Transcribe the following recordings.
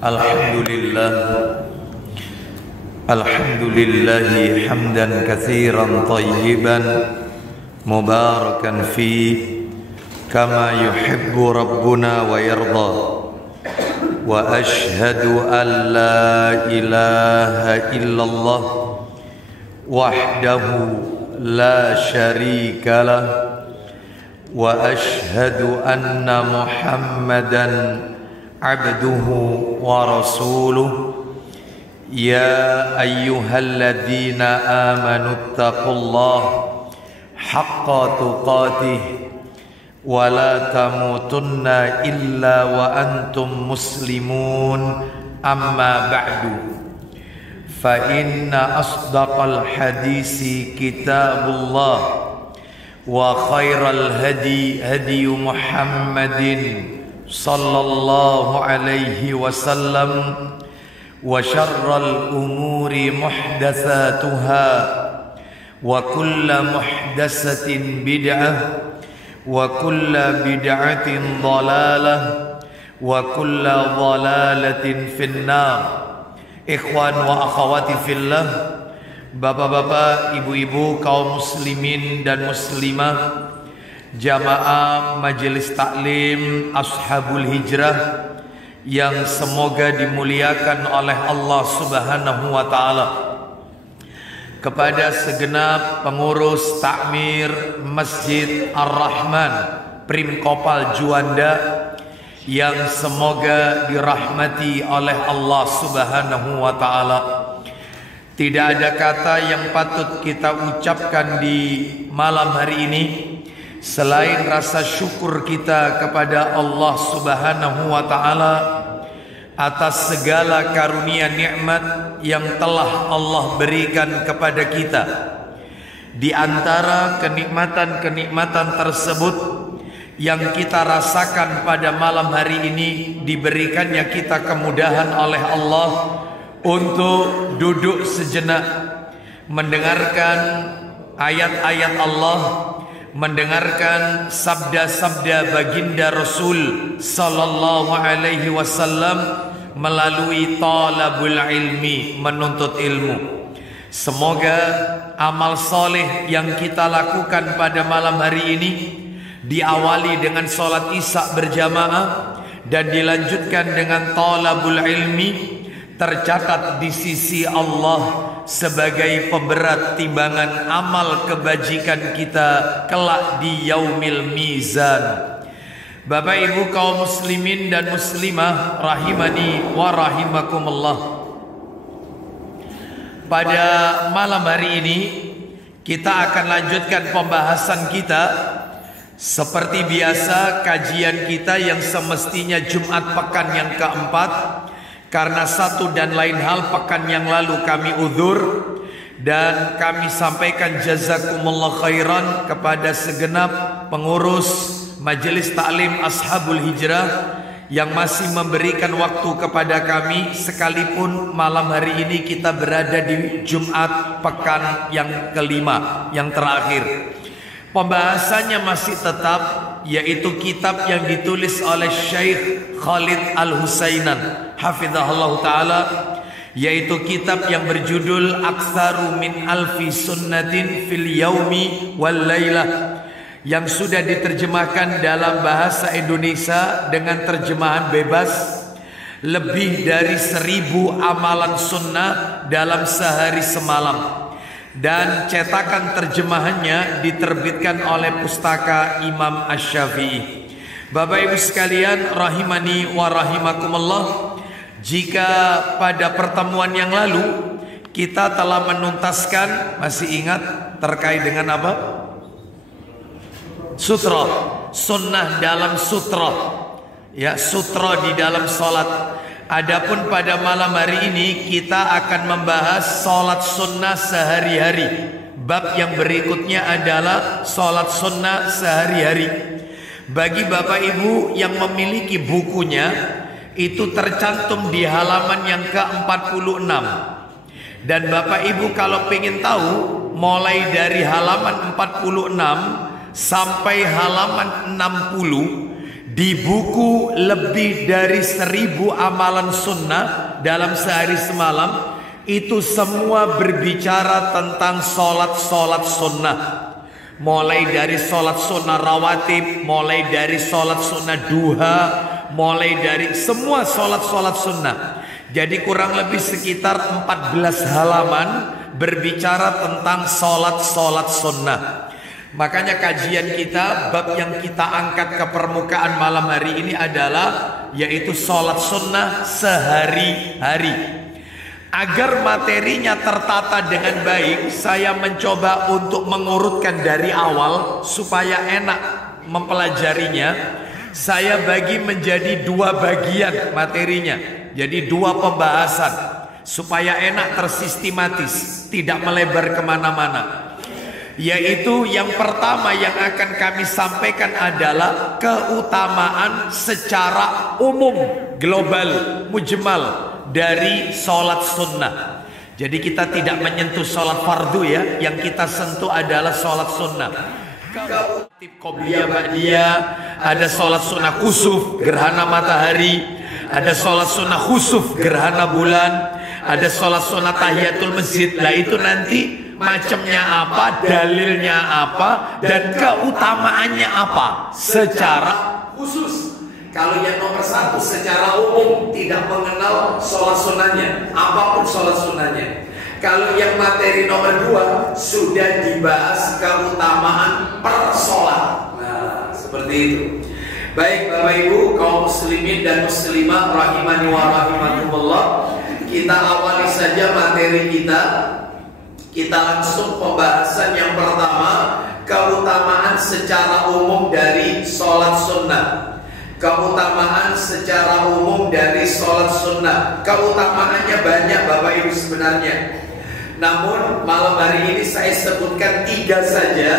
Alhamdulillah Alhamdulillahi hamdan katsiran tayyiban mubarakan fi kama yuhibbu rabbuna wa yarda wa ashhadu an la ilaha illallah wahdahu la syarika lah wa ashhadu anna muhammadan abduhu wa rasuluh ya ayyuhalladzina amanu taqullaha haqqa tuqatih wa la tamutunna illa wa antum muslimun amma ba'du fa inna asdaqal hadisi kitabullah wa khairal hadi hadi Muhammadin sallallahu alaihi wasallam wa syarral umuri muhdatsatuha wa kullu muhdatsatin bid'ah wa kullu bid'atin dhalalah wa kullu dhalalatin finnar. Ikhwan wa akhawati fillah, bapak-bapak, ibu-ibu, kaum muslimin dan muslimah, jamaah majelis taklim Ashabul Hijrah yang semoga dimuliakan oleh Allah Subhanahu wa taala. Kepada segenap pengurus takmir Masjid Ar-Rahman Primkopal Juanda yang semoga dirahmati oleh Allah Subhanahu wa taala. Tidak ada kata yang patut kita ucapkan di malam hari ini selain rasa syukur kita kepada Allah Subhanahu wa taala atas segala karunia nikmat yang telah Allah berikan kepada kita. Di antara kenikmatan-kenikmatan tersebut yang kita rasakan pada malam hari ini, diberikannya kita kemudahan oleh Allah untuk duduk sejenak mendengarkan ayat-ayat Allah, mendengarkan sabda-sabda baginda Rasul sallallahu alaihi wasallam melalui talabul ilmi, menuntut ilmu. Semoga amal soleh yang kita lakukan pada malam hari ini diawali dengan sholat isya berjamaah dan dilanjutkan dengan talabul ilmi, tercatat di sisi Allah sebagai pemberat timbangan amal kebajikan kita kelak di yaumil mizan. Bapak ibu kaum muslimin dan muslimah rahimani wa rahimakumullah, pada malam hari ini kita akan lanjutkan pembahasan kita. Seperti biasa, kajian kita yang semestinya Jumat pekan yang keempat, karena satu dan lain hal pekan yang lalu kami uzur, dan kami sampaikan jazakumullah khairan kepada segenap pengurus Majelis Taklim Ashabul Hijrah yang masih memberikan waktu kepada kami, sekalipun malam hari ini kita berada di Jumat pekan yang kelima, yang terakhir. Pembahasannya masih tetap, yaitu kitab yang ditulis oleh Syekh Khalid Al-Husainan hafizahullah ta'ala, yaitu kitab yang berjudul Aktsaru min alfi sunnatin fil yaumi wal lailah, yang sudah diterjemahkan dalam bahasa Indonesia dengan terjemahan bebas, lebih dari 1000 amalan sunnah dalam sehari semalam. Dan cetakan terjemahannya diterbitkan oleh Pustaka Imam Asy-Syafi'i. Bapak ibu sekalian rahimani wa rahimakumullah, jika pada pertemuan yang lalu kita telah menuntaskan, masih ingat terkait dengan apa? Sutra, sunnah dalam sutra, ya, sutra di dalam salat. Adapun pada malam hari ini kita akan membahas salat sunnah sehari-hari. Bab yang berikutnya adalah salat sunnah sehari-hari. Bagi bapak ibu yang memiliki bukunya, itu tercantum di halaman yang ke-46. Dan bapak ibu kalau pengen tahu, mulai dari halaman 46 sampai halaman 60, Di buku lebih dari 1000 amalan sunnah dalam sehari semalam, itu semua berbicara tentang sholat sunnah. Mulai dari sholat sunnah rawatib, mulai dari sholat sunnah duha, mulai dari semua sholat sunnah. Jadi kurang lebih sekitar 14 halaman berbicara tentang sholat sunnah. Makanya kajian kita, bab yang kita angkat ke permukaan malam hari ini adalah yaitu sholat sunnah sehari-hari. Agar materinya tertata dengan baik, saya mencoba untuk mengurutkan dari awal supaya enak mempelajarinya. Saya bagi menjadi 2 bagian materinya, jadi 2 pembahasan supaya enak tersistematis, tidak melebar kemana-mana. Yaitu yang pertama yang akan kami sampaikan adalah keutamaan secara umum, global, mujmal dari sholat sunnah. Jadi kita tidak menyentuh sholat fardu ya, yang kita sentuh adalah sholat sunnah. Tip qobliyah ba'diyah, ada sholat sunnah khusuf gerhana matahari, ada sholat sunnah khusuf gerhana bulan, ada sholat sunnah tahiyatul masjid. Lah itu nanti macamnya apa, dalilnya apa, dan keutamaannya apa secara khusus. Kalau yang nomor 1 secara umum tidak mengenal sholat sunnahnya, apapun sholat sunnahnya. Kalau yang materi nomor 2 sudah dibahas keutamaan per sholat. Nah, seperti itu. Baik Bapak Ibu, kaum muslimin dan muslimah rahimani wa rahimakumullah, kita awali saja materi kita. Kita langsung pembahasan yang pertama, keutamaan secara umum dari sholat sunnah. Keutamaan secara umum dari sholat sunnah. Keutamaannya banyak Bapak Ibu sebenarnya. Namun malam hari ini saya sebutkan 3 saja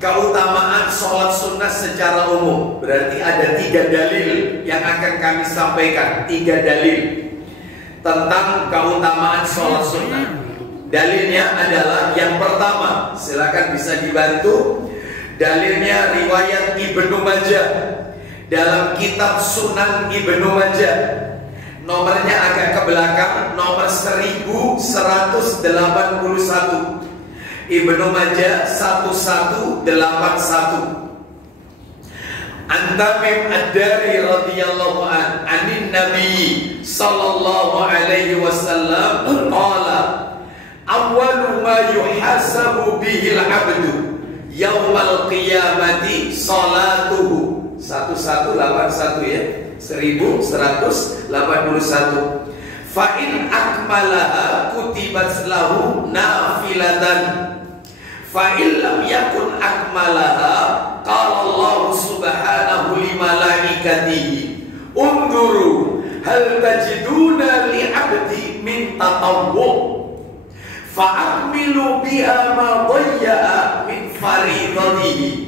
keutamaan sholat sunnah secara umum. Berarti ada 3 dalil yang akan kami sampaikan. 3 dalil tentang keutamaan sholat sunnah. Dalilnya adalah yang pertama, silakan bisa dibantu. Dalilnya riwayat Ibnu Majah dalam kitab Sunan Ibnu Majah, nomornya agak ke belakang, nomor 1181. Ibnu Majah 1181. An Tamim Ad-Dari radhiyallahu anin Nabi sallallahu alaihi wasallam qala awwalu ma yuhasabu bihil abdu yaumal qiyamati salatuhu. 1181 ya, 1181. Fa in akmalaha kutibat lahu nafilatan, fa in lam yakun akmalaha qala Allah subhanahu li malaikatihi unduru hal tajiduna li abdi min tatawwu fa'amilu biha ma dhayya'a min faridatihi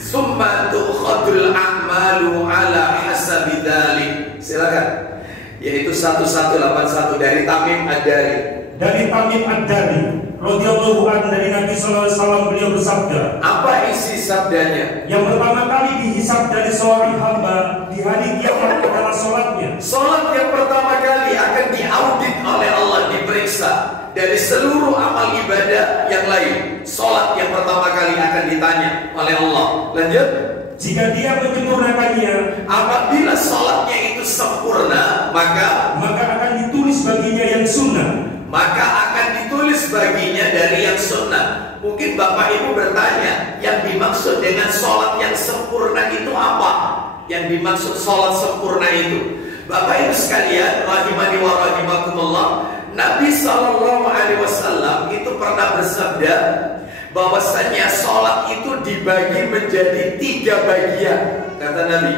summa tu'khadul a'malu ala hasabi dzalik. Silakan. Yaitu 1181 dari Tamim Ad-Dari. Dari Tamim Ad-Dari radhiyallahu anhu, dari Nabi sallallahu alaihi wasallam, beliau bersabda. Apa isi sabdanya? Yang pertama kali dihisab dari seorang hamba di hari kiamat adalah sholatnya. Sholat yang pertama kali akan diaudit oleh Allah, diperiksa dari seluruh amal ibadah yang lain. Sholat yang pertama kali akan ditanya oleh Allah. Lanjut. Jika dia menyempurnakannya, apabila sholatnya itu sempurna, maka akan ditulis baginya yang sunnah. Maka akan ditulis baginya dari yang sunnah. Mungkin Bapak Ibu bertanya, yang dimaksud dengan sholat yang sempurna itu apa? Yang dimaksud sholat sempurna itu, Bapak Ibu sekalian rahimani wa rahimakumullah, Nabi SAW itu pernah bersabda bahwasanya sholat itu dibagi menjadi 3 bagian. Kata Nabi,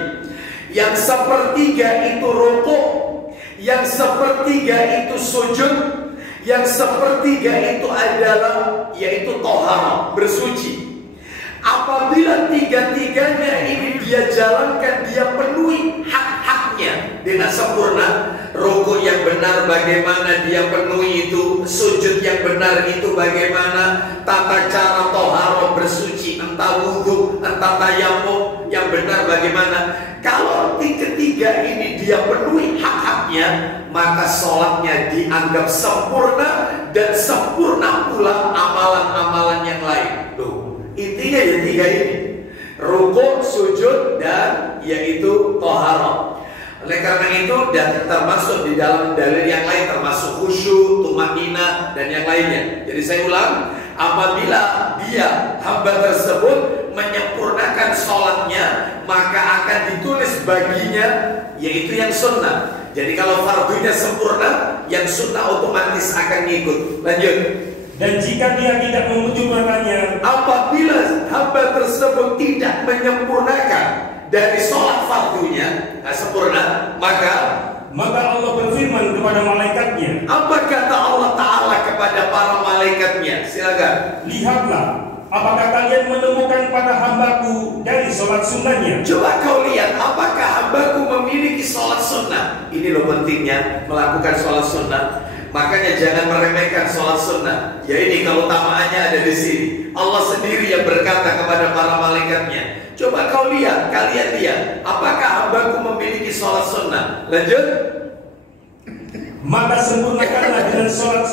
yang sepertiga itu rukuk, yang sepertiga itu sujud, yang sepertiga itu adalah yaitu tohar, bersuci. Apabila 3-tiganya ini dia jalankan, dia penuhi hak-haknya dengan sempurna, rukuk rukuk yang benar bagaimana dia penuhi itu, sujud yang benar itu bagaimana, tata cara toharoh bersuci, entah wudhu, entah tayamum yang benar bagaimana. Kalau ketiga ini dia penuhi hak-haknya, maka sholatnya dianggap sempurna, dan sempurna pula amalan-amalan yang lain. Tuh, intinya ya tiga ini: rukuk, sujud, dan yaitu toharoh. Oleh karena itu, dan termasuk di dalam dalil yang lain, termasuk khusyuk, tumanina, dan yang lainnya. Jadi saya ulang, apabila dia hamba tersebut menyempurnakan sholatnya, maka akan ditulis baginya yaitu yang sunnah. Jadi kalau fardunya sempurna, yang sunnah otomatis akan ngikut. Lanjut. Dan jika dia tidak menyempurnakannya, apabila hamba tersebut tidak menyempurnakan dari sholat fardunya sempurna, maka Allah berfirman kepada malaikatnya. Apa kata Allah Ta'ala kepada para malaikatnya? Silakan. Lihatlah, apakah kalian menemukan pada hambaku dari sholat sunnahnya? Coba kau lihat, apakah hambaku memiliki sholat sunnah? Ini loh pentingnya melakukan sholat sunnah. Makanya jangan meremehkan sholat sunnah. Ya ini keutamaannya ada di sini. Allah sendiri yang berkata kepada para malaikatnya, coba kau lihat, kalian lihat, apakah hambaku memiliki sholat sunnah? Lanjut. Maka sempurnakanlah dengan sholat.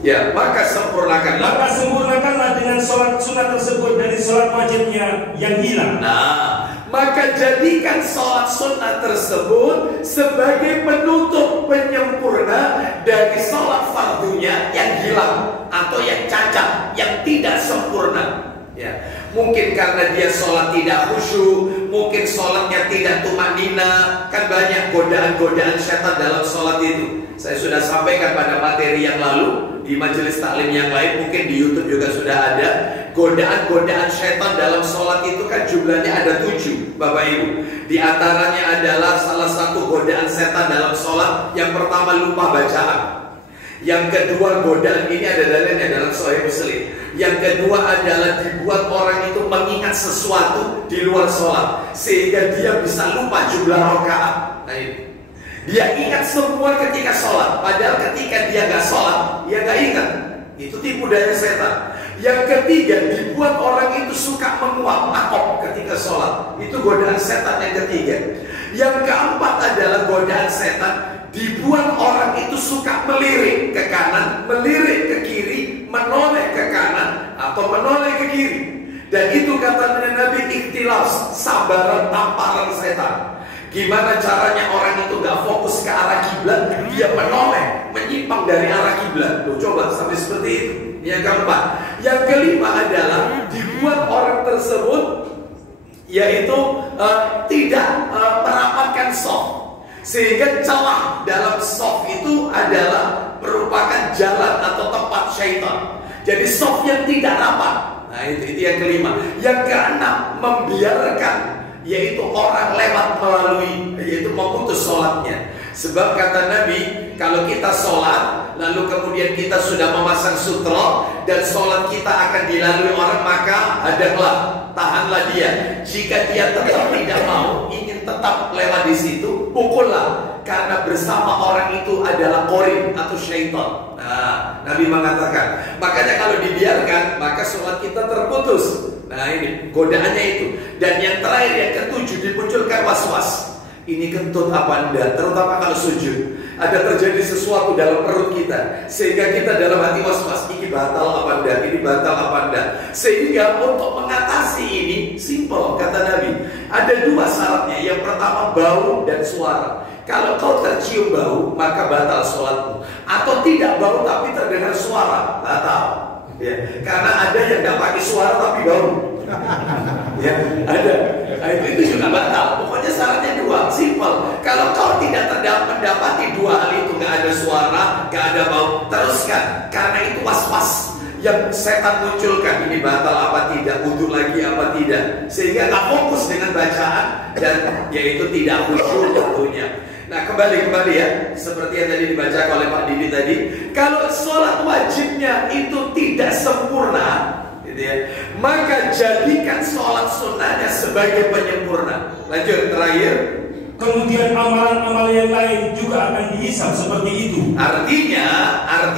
Ya, maka sempurnakanlah dengan sholat sunnah tersebut dari sholat wajibnya yang hilang. Nah, maka jadikan sholat sunnah tersebut sebagai penutup penyempurna dari sholat fardunya yang hilang atau yang cacat, yang tidak sempurna. Ya, mungkin karena dia sholat tidak khusyuk, mungkin sholatnya tidak tumanina, kan banyak godaan-godaan setan dalam sholat itu. Saya sudah sampaikan pada materi yang lalu di majelis taklim yang lain, mungkin di YouTube juga sudah ada. Godaan-godaan setan dalam sholat itu kan jumlahnya ada 7, Bapak Ibu. Di antaranya adalah salah satu godaan setan dalam sholat. Yang pertama, lupa bacaan. Yang kedua, godaan ini ada dalilnya dalam Sahih Muslim. Yang kedua adalah dibuat orang itu mengingat sesuatu di luar sholat, sehingga dia bisa lupa jumlah rakaat. Nah ini, dia ingat semua ketika sholat, padahal ketika dia gak sholat, dia gak ingat. Itu tipu daya setan. Yang ketiga, dibuat orang itu suka menguap, nakok ketika sholat. Itu godaan setan yang ketiga. Yang keempat adalah godaan setan, dibuat orang itu suka melirik ke kanan, melirik ke kiri, menoleh ke kanan, atau menoleh ke kiri. Dan itu kata Nabi, ikhtilas, sabaran tamparan setan. Gimana caranya orang itu gak fokus ke arah kiblat, dia menoleh, menyimpang dari arah kiblat. Loh, coba sampai seperti itu. Yang keempat. Yang kelima adalah dibuat orang tersebut yaitu tidak merapatkan soft, sehingga celah dalam soft itu adalah merupakan jalan atau tempat syaitan. Jadi soft yang tidak rapat. Nah itu yang kelima. Yang keenam, membiarkan yaitu orang lewat melalui, yaitu memutus sholatnya. Sebab kata Nabi, kalau kita sholat lalu kemudian kita sudah memasang sutra dan sholat kita akan dilalui orang, maka hadanglah, tahanlah dia. Jika dia tetap tidak mau, ingin tetap lewat di situ, pukullah, karena bersama orang itu adalah korin atau syaitan. Nah, Nabi mengatakan, makanya kalau dibiarkan maka sholat kita terputus. Nah ini godaannya itu. Dan yang terakhir, yang ketujuh, dimunculkan was-was. Ini kentut apa enggak, terutama kalau sujud. Ada terjadi sesuatu dalam perut kita, sehingga kita dalam hati was-was, ini batal apa enggak, ini batal apa enggak. Sehingga untuk mengatasi ini, simple kata Nabi, ada dua syaratnya. Yang pertama, bau dan suara. Kalau kau tercium bau, maka batal sholatmu. Atau tidak bau tapi terdengar suara, batal. Ya, karena ada yang nggak pakai suara tapi bau. Ya, ada. Nah, itu juga batal. Pokoknya syaratnya dua, simple. Kalau kau tidak mendapati dua hal itu, nggak ada suara, nggak ada bau, teruskan. Karena itu was-was yang setan munculkan. Ini batal apa tidak, wudu lagi apa tidak, sehingga nggak fokus dengan bacaan dan yaitu tidak khusyuk tentunya. Nah kembali ya, seperti yang tadi dibaca oleh Pak Didi tadi, kalau sholat wajibnya itu tidak sempurna, gitu ya, maka jadikan sholat sunnahnya sebagai penyempurna. Lanjut, terakhir. kemudian amalan-amalan yang lain juga akan dihisab seperti itu. Artinya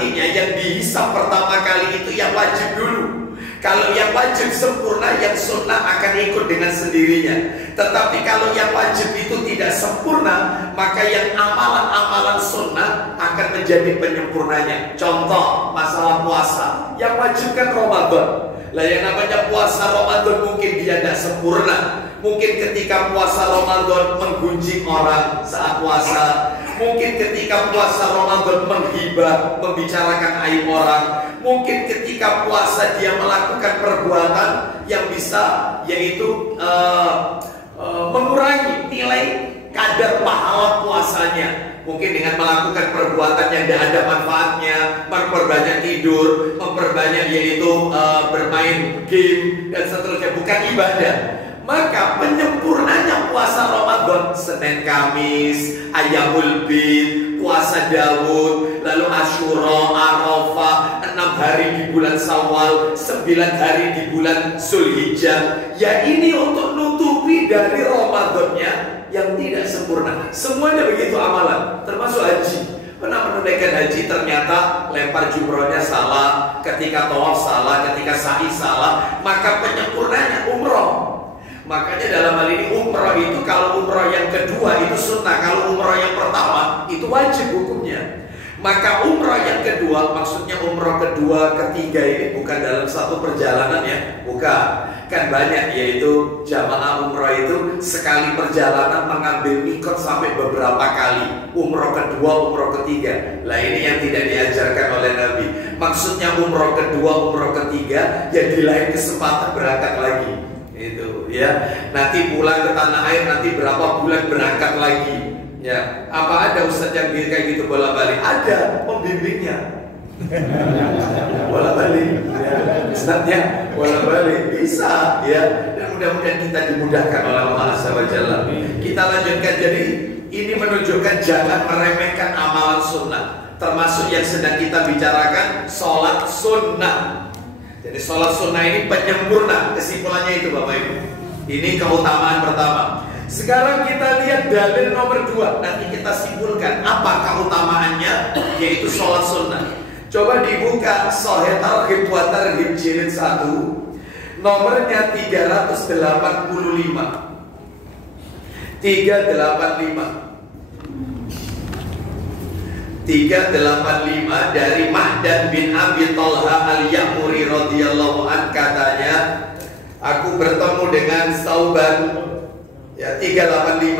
yang dihisab pertama kali itu yang wajib dulu. Kalau yang wajib sempurna, yang sunnah akan ikut dengan sendirinya. Tetapi kalau yang wajib itu tidak sempurna, maka yang amalan-amalan sunnah akan menjadi penyempurnanya. Contoh masalah puasa, yang wajib kan Ramadan. Lah yang namanya puasa Ramadan mungkin dia tidak sempurna. Mungkin ketika puasa Ramadan menggunjing orang saat puasa. Mungkin ketika puasa Ramadan menghibah, membicarakan aib orang. Mungkin ketika puasa dia melakukan perbuatan yang bisa, yaitu mengurangi nilai kadar pahala puasanya. Mungkin dengan melakukan perbuatan yang tidak ada manfaatnya, memperbanyak tidur, memperbanyak yaitu bermain game dan seterusnya, bukan ibadah. Maka penyempurnanya puasa Ramadan, Senin Kamis, Ayyamul Bid, puasa Daud, lalu Asyura, Arafah, 6 hari di bulan Syawal, 9 hari di bulan Zulhijjah. Ya ini untuk nutupi dari Ramadannya yang tidak sempurna. Semuanya begitu amalan, termasuk haji. Pernah menunaikan haji, ternyata lempar jumrohnya salah, ketika tawaf salah, ketika sa'i salah, maka penyempurnanya umroh. Makanya dalam hal ini umroh itu, kalau umroh yang kedua itu sunnah, kalau umroh yang pertama itu wajib hukumnya. Maka umroh yang kedua, maksudnya umroh kedua, ketiga ini bukan dalam satu perjalanan ya, bukan. Kan banyak, yaitu jamaah umroh itu sekali perjalanan mengambil mikot sampai beberapa kali. Umroh kedua, umroh ketiga. Lah ini yang tidak diajarkan oleh Nabi. Maksudnya umroh kedua, umroh ketiga, ya di lain kesempatan berangkat lagi. Itu ya, nanti pulang ke tanah air, nanti berapa bulan berangkat lagi ya. Apa ada ustadz yang kayak gitu bolak-balik? Ada pembimbingnya. Bolak-balik ya, ustadznya bolak-balik bisa ya. Dan mudah-mudahan kita dimudahkan oleh Allah Azza wa Jalla. Kita lanjutkan. Jadi ini menunjukkan jangan meremehkan amalan sunnah, termasuk yang sedang kita bicarakan, sholat sunnah. Jadi sholat sunnah ini penyempurna. Kesimpulannya itu Bapak Ibu. Ini keutamaan pertama. Sekarang kita lihat dalil nomor 2. Nanti kita simpulkan apa keutamaannya, yaitu sholat sunnah. Coba dibuka Sahih Targhib wa Tarhib jilid 1, nomornya 385. 385 dari Mahdan bin Abi Talha al-Ya'muri radhiyallahu an, katanya, aku bertemu dengan Sauban. Ya, 385.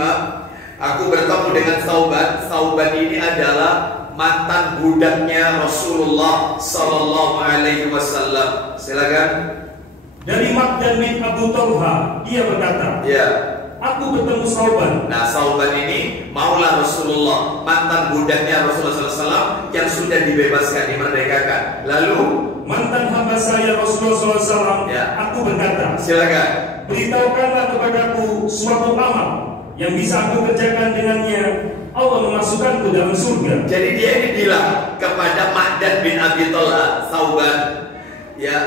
Aku bertemu dengan Sauban. Sauban ini adalah mantan budaknya Rasulullah sallallahu alaihi wasallam. Silakan. Dari Mahdan bin Abu Talha, dia berkata, ya, aku bertemu Sauban. Nah, Sauban ini maulah Rasulullah, mantan budaknya Rasulullah SAW yang sudah dibebaskan, dimerdekakan. Lalu mantan hamba saya Rasulullah SAW, ya, aku berkata, silakan, beritahukanlah kepadaku suatu amal yang bisa aku kerjakan dengannya Allah memasukkanku dalam surga. Jadi dia ini bilang kepada Mahdan bin Abi Talha, Sauban, ya,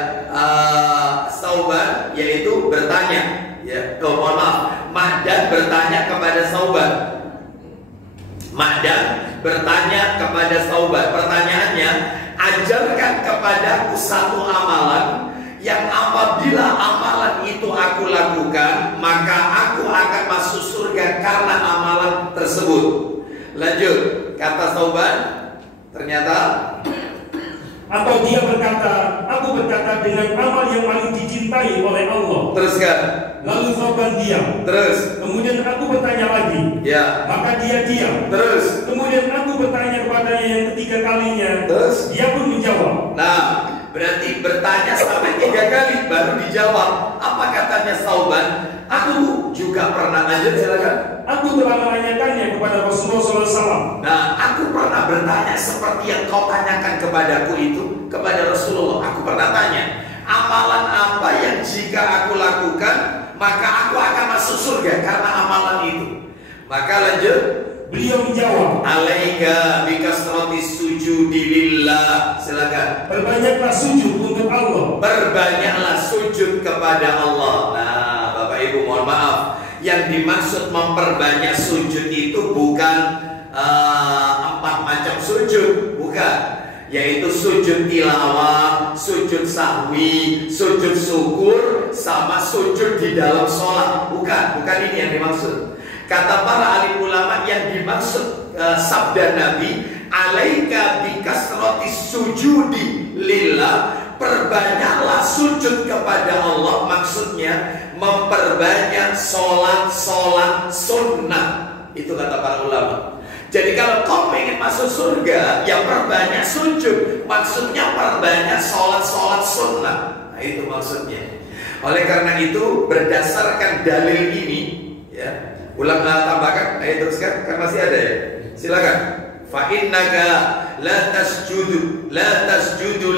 Sauban yaitu bertanya. Ya, mohon maaf, Mahdan bertanya kepada Sauban. Mahdan bertanya kepada Sauban. Pertanyaannya, ajarkan kepadaku satu amalan yang apabila amalan itu aku lakukan, maka aku akan masuk surga karena amalan tersebut. Lanjut, kata Sauban, ternyata, atau dia berkata, aku berkata dengan amal yang paling dicintai oleh Allah. Teruskan. Lalu Sauban diam. Terus. Kemudian aku bertanya lagi. Ya. Maka dia diam. Terus. Kemudian aku bertanya kepadanya yang ketiga kalinya. Terus. Dia pun menjawab. Nah, berarti bertanya sampai 3 kali baru dijawab. Apa katanya Sauban? Aku juga pernah, lanjut silakan. Aku telah menanyakannya kepada Rasulullah SAW. Nah, aku pernah bertanya seperti yang kau tanyakan kepadaku itu kepada Rasulullah. Aku pernah tanya, amalan apa yang jika aku lakukan maka aku akan masuk surga karena amalan itu. Maka lanjut, beliau menjawab, alaika bikasrati sujudi lillah. Silakan. Perbanyaklah sujud untuk Allah. Perbanyaklah sujud kepada Allah. Nah, Bapak Ibu mohon maaf, yang dimaksud memperbanyak sujud itu bukan 4 macam sujud, bukan, yaitu sujud tilawah, sujud sahwi, sujud syukur, sama sujud di dalam sholat. Bukan ini yang dimaksud. Kata para alim ulama, yang dimaksud sabda Nabi, alaika bikasroti sujudi lillah, perbanyaklah sujud kepada Allah, maksudnya memperbanyak sholat sunnah. Itu kata para ulama. Jadi kalau kau pengen masuk surga, ya perbanyak sujud, maksudnya perbanyak sholat sunnah. Nah, itu maksudnya. Oleh karena itu, berdasarkan dalil ini, ya, ulang tambahkan, ayo teruskan, kan masih ada ya. Silakan. Fa innaka la tasjudu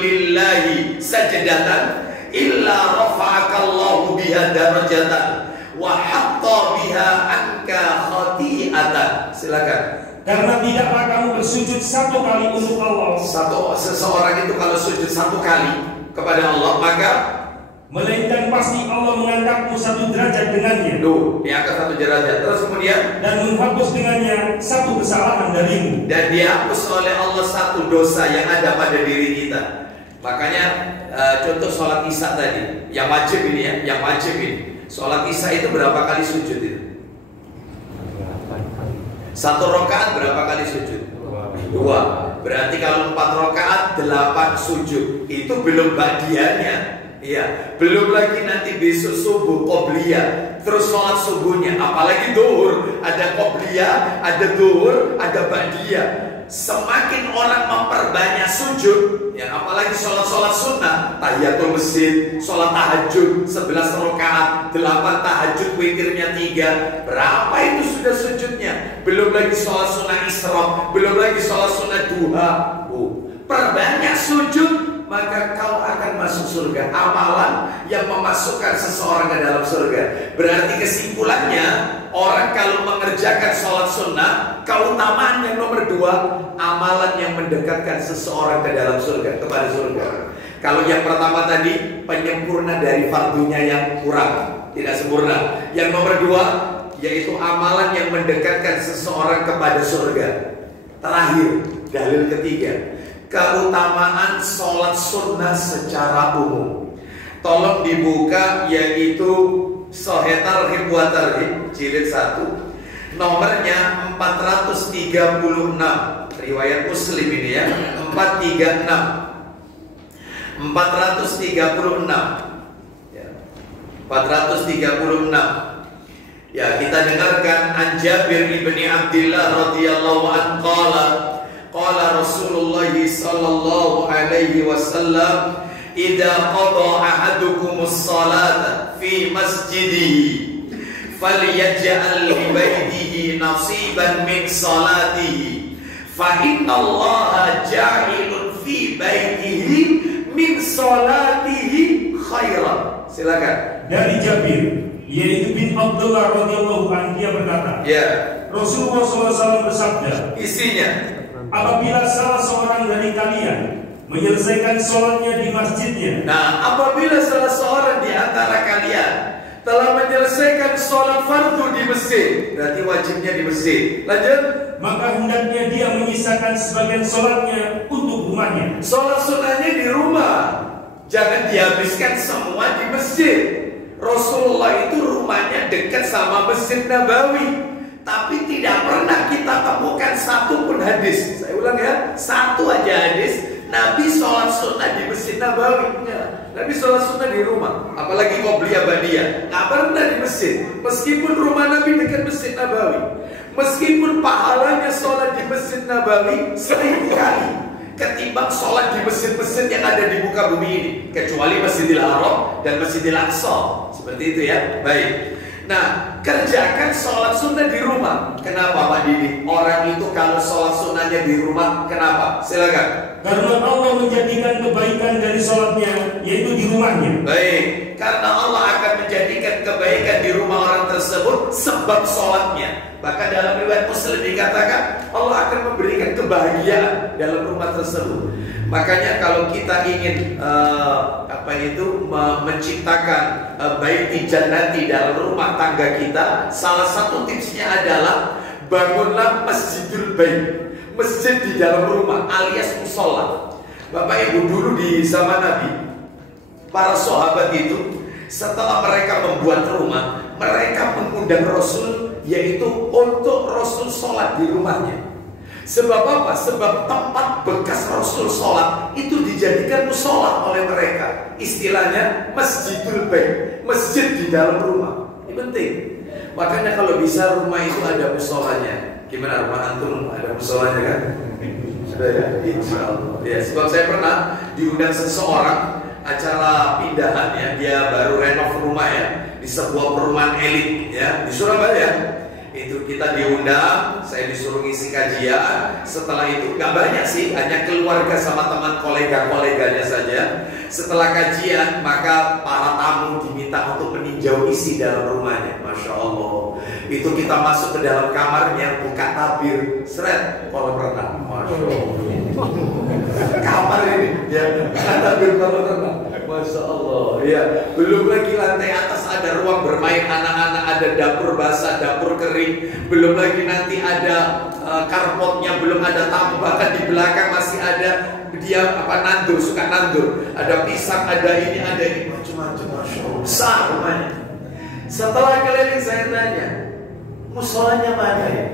lillahi sajdatan illa rafa'aka Allahu biha darajatan wa hatta biha anka khati'atan. Silakan. Karena tidaklah kamu bersujud 1 kali untuk Allah. Seseorang itu kalau sujud 1 kali kepada Allah, maka melainkan pasti Allah mengangkatmu 1 derajat dengannya. Diangkat 1 derajat. Terus kemudian, dan menghapus dengannya 1 kesalahan darimu. Dan dihapus oleh Allah 1 dosa yang ada pada diri kita. Makanya contoh sholat isya tadi, yang wajib ini ya, yang wajib ini. Sholat isya itu berapa kali sujud itu? 1 rakaat berapa kali sujud? 2. Berarti kalau 4 rakaat 8 sujud. Itu belum ba'diyahnya. Iya, belum lagi nanti besok subuh qobliyah, terus sholat subuhnya, apalagi duhur, ada qobliyah, ada duhur, ada ba'diyah. Semakin orang memperbanyak sujud, ya, apalagi sholat sunnah, tahiyatul masjid, sholat tahajud 11 rakaat, 8 tahajud, witirnya 3, berapa itu sudah sujudnya? Belum lagi sholat sunnah isra, belum lagi sholat sunnah duha. Perbanyak sujud, maka kau akan masuk surga. Amalan yang memasukkan seseorang ke dalam surga. Berarti kesimpulannya, orang kalau mengerjakan sholat sunnah, keutamaan yang nomor 2, amalan yang mendekatkan seseorang ke dalam surga, kepada surga. Kalau yang pertama tadi, penyempurna dari fardunya yang kurang, tidak sempurna. Yang nomor 2, yaitu amalan yang mendekatkan seseorang kepada surga. Terakhir, dalil ketiga, keutamaan sholat sunnah secara umum. Tolong dibuka, yaitu Sahih Targhib wa Tarhib jilid 1, nomornya 436, riwayat Muslim ini ya, 436 ya, 436. Ya, kita dengarkan an Jabir bin Abdullah radhiyallahu anhu qala Rasulullah sallallahu alaihi wasallam, idza qada ahadukumus salata fi masjidihi falyaj'al li baitihi nasiban min salatihi fa innallaha ja'ilun fi baitihi min salatihi khairan. Silakan. Dari Jabir, yaitu bin Abdullah radhiyallahu anhu, dia berkata, ya, Rasulullah SAW bersabda, isinya, apabila salah seorang dari kalian menyelesaikan sholatnya di masjidnya. Nah, apabila salah seorang di antara kalian telah menyelesaikan sholat fardu di masjid, berarti wajibnya di masjid. Lanjut. Maka hendaknya dia menyisakan sebagian sholatnya untuk rumahnya. Sholat sunnahnya di rumah, jangan dihabiskan semua di masjid. Rasulullah itu rumahnya dekat sama Masjid Nabawi, tapi tidak pernah kita temukan satu pun hadis. Saya ulang ya, satu aja hadis Nabi sholat sunnah di Masjid Nabawi. Ya, Nabi sholat sunnah di rumah, apalagi qobliyah ba'diyah, nggak pernah di masjid. Meskipun rumah Nabi dekat Masjid Nabawi, meskipun pahalanya sholat di Masjid Nabawi 1000 kali ketimbang sholat di masjid-masjid yang ada di muka bumi ini, kecuali Masjidil Haram dan Masjidil Aqsa. Seperti itu ya. Baik. Nah, kerjakan sholat sunnah di rumah. Kenapa Pak Didi? Orang itu kalau sholat sunnahnya di rumah, kenapa? Silakan. Karena Allah menjadikan kebaikan dari sholatnya, yaitu di rumahnya. Baik. Karena Allah akan menjadikan kebaikan di rumah orang tersebut sebab sholatnya. Bahkan dalam riwayat Muslim dikatakan Allah akan memberikan kebahagiaan dalam rumah tersebut. Makanya kalau kita ingin menciptakan baiti jannati dalam rumah tangga kita, salah satu tipsnya adalah bangunlah masjidul bait, masjid di dalam rumah alias musola. Bapak Ibu, dulu di zaman Nabi, para sahabat itu setelah mereka membuat rumah, mereka mengundang Rasul, yaitu untuk Rasul sholat di rumahnya. Sebab apa? Sebab tempat bekas Rasul sholat itu dijadikan musola oleh mereka. Istilahnya masjidul bait, masjid di dalam rumah. Ini penting. Makanya kalau bisa rumah itu ada musolanya. Gimana rumah antum ada musolanya kan? Sudah ya? Insya Allah. Ya, sebab saya pernah diundang seseorang acara pindahan ya, dia baru renov rumah ya di sebuah perumahan elit ya di Surabaya. Itu kita diundang, saya disuruh ngisi kajian. Setelah itu nggak banyak sih, hanya keluarga sama teman koleganya saja. Setelah kajian, maka para tamu diminta untuk meninjau isi dalam rumahnya. Masya Allah. Itu kita masuk ke dalam kamarnya, buka tabir, seret kolam renang. Masya Allah. Kamar ini, ya, tabir kolam renang. Masya Allah. Ya, belum lagi lantai atas ada ruang bermain anak-anak, ada dapur basah, dapur kering. Belum lagi nanti ada karpotnya, belum ada tamu, bahkan di belakang masih ada dia nandur, suka nandur. Ada pisang, ada ini, macam-macam. Masya Allah. Besar rumahnya. Setelah keliling saya tanya, musolanya mana ya?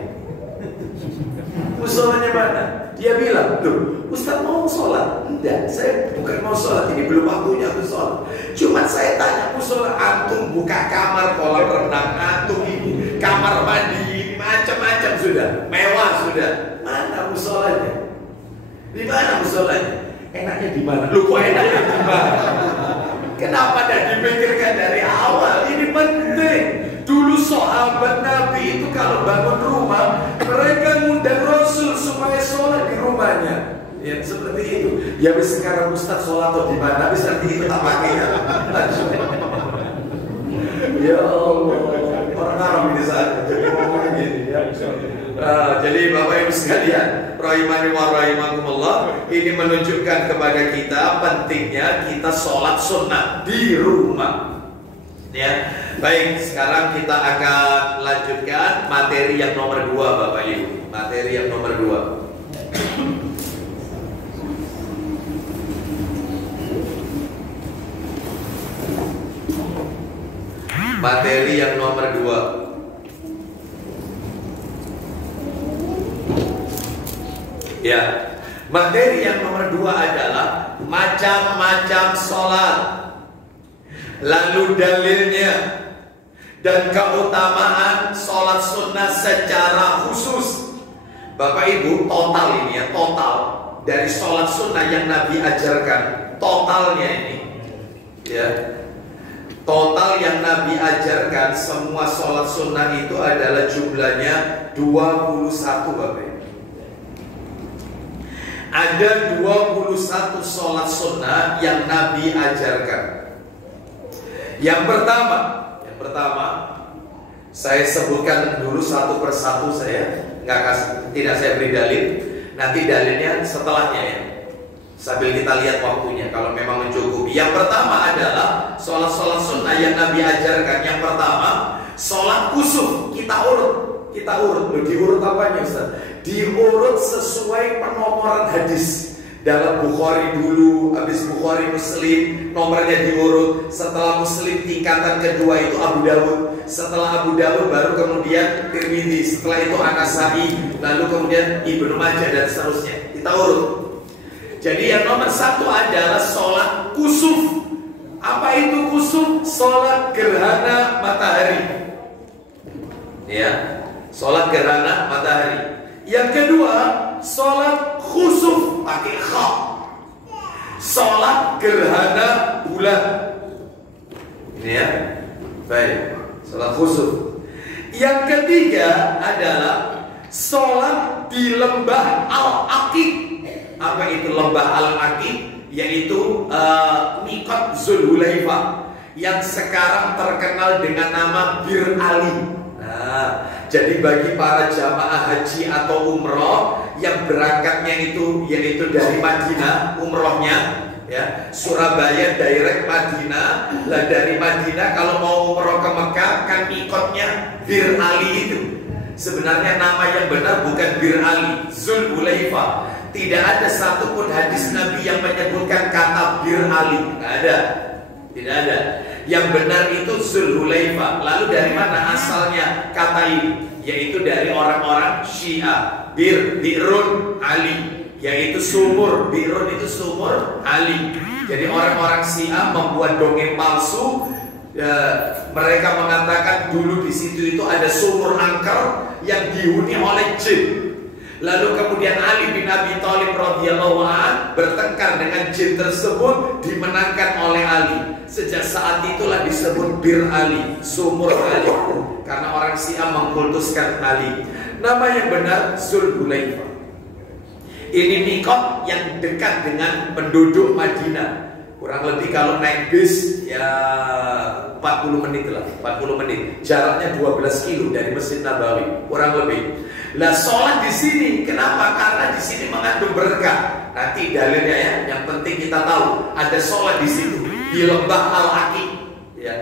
Musolanya mana? Dia bilang, tuh, Ustaz mau sholat? Enggak, saya bukan mau sholat, ini belum waktunya untuk sholat. Cuma saya tanya musola, antum buka kamar kolam renang, antum ini kamar mandi, macam-macam sudah, mewah sudah. Mana musolanya? Di mana musolanya? Enaknya di mana? Lu kok enaknya di mana? Kenapa tidak dipikirkan dari awal? Ini penting. Dulu sahabat Nabi itu kalau bangun rumah, mereka ngundang Rasul supaya sholat di rumahnya. Ya seperti itu. Ya bis sekarang Ustaz sholat atau di mana? Bis nanti itu tak pakai ya. Ya Allah, orang Arab ini saat jadi ngomongnya gini. Ya. Jadi Bapak Ibu sekalian, rahimani wa rahimakumullah, ini menunjukkan kepada kita pentingnya kita sholat sunnah di rumah. Ya, baik. Sekarang kita akan lanjutkan materi yang nomor 2, Bapak Ibu. Materi yang nomor 2. Materi yang nomor 2. Ya, materi yang nomor 2 adalah macam-macam sholat, lalu dalilnya dan keutamaan sholat sunnah secara khusus. Bapak Ibu, total ini ya, total dari sholat sunnah yang Nabi ajarkan, totalnya ini ya, total yang Nabi ajarkan semua sholat sunnah itu adalah jumlahnya 21, Bapak Ibu. Ada 21 sholat sunnah yang Nabi ajarkan. Yang pertama, saya sebutkan dulu satu persatu, saya tidak saya beri dalil. Nanti dalilnya setelahnya ya, sambil kita lihat waktunya kalau memang mencukupi. Yang pertama adalah sholat sunnah yang Nabi ajarkan. Yang pertama, sholat kusuf. Kita urut. Diurut apanya Ustaz? Diurut sesuai penomoran hadis. Dalam Bukhari dulu, habis Bukhari Muslim, nomornya diurut. Setelah Muslim tingkatan kedua itu Abu Dawud. Setelah Abu Dawud baru kemudian Tirmidzi. Setelah itu An-Nasa'i, lalu kemudian Ibnu Majah dan seterusnya. Kita urut. Jadi yang nomor 1 adalah sholat kusuf. Apa itu kusuf? Sholat gerhana matahari. Ya, sholat gerhana matahari. Yang kedua, sholat khusuf, pakai kha. Sholat gerhana bulan. Ini ya, baik. Sholat khusuf. Yang ketiga adalah sholat di lembah Al-Aqiq. Apa itu lembah Al-Aqiq? Yaitu Miqat Zulhulaifah yang sekarang terkenal dengan nama Bir Ali. Nah, jadi bagi para jamaah haji atau umroh yang berangkatnya itu yaitu dari Madinah, umrohnya ya, Surabaya direct Madinah. Lah dari Madinah kalau mau umroh ke Mekah kan ikotnya Bir Ali itu. Sebenarnya nama yang benar bukan Bir Ali, Zulhulaifah. Tidak ada satupun hadis Nabi yang menyebutkan kata Bir Ali. Tidak ada. Tidak ada. Yang benar itu Zulhulaifah. Lalu dari mana asalnya kata ini? Yaitu dari orang-orang Syiah. Birun Ali, yaitu sumur. Birun itu sumur Ali. Jadi orang-orang Syiah membuat dongeng palsu. Mereka mengatakan dulu di situ itu ada sumur angker yang dihuni oleh jin. Lalu kemudian Ali bin Abi Thalib radhiyallahu an bertengkar dengan jin tersebut, dimenangkan oleh Ali. Sejak saat itulah disebut Bir Ali, sumur Ali, karena orang Syiah mengkultuskan Ali. Nama yang benar Zulhulaifah. Ini mikot yang dekat dengan penduduk Madinah. Kurang lebih kalau naik bis ya 40 menit lah, 40 menit. Jaraknya 12 kilo dari Masjid Nabawi, kurang lebih. Lah sholat di sini, kenapa? Karena di sini mengandung berkah. Nanti dalilnya ya, yang penting kita tahu ada sholat di situ di lembah Al-Aqiq, ya,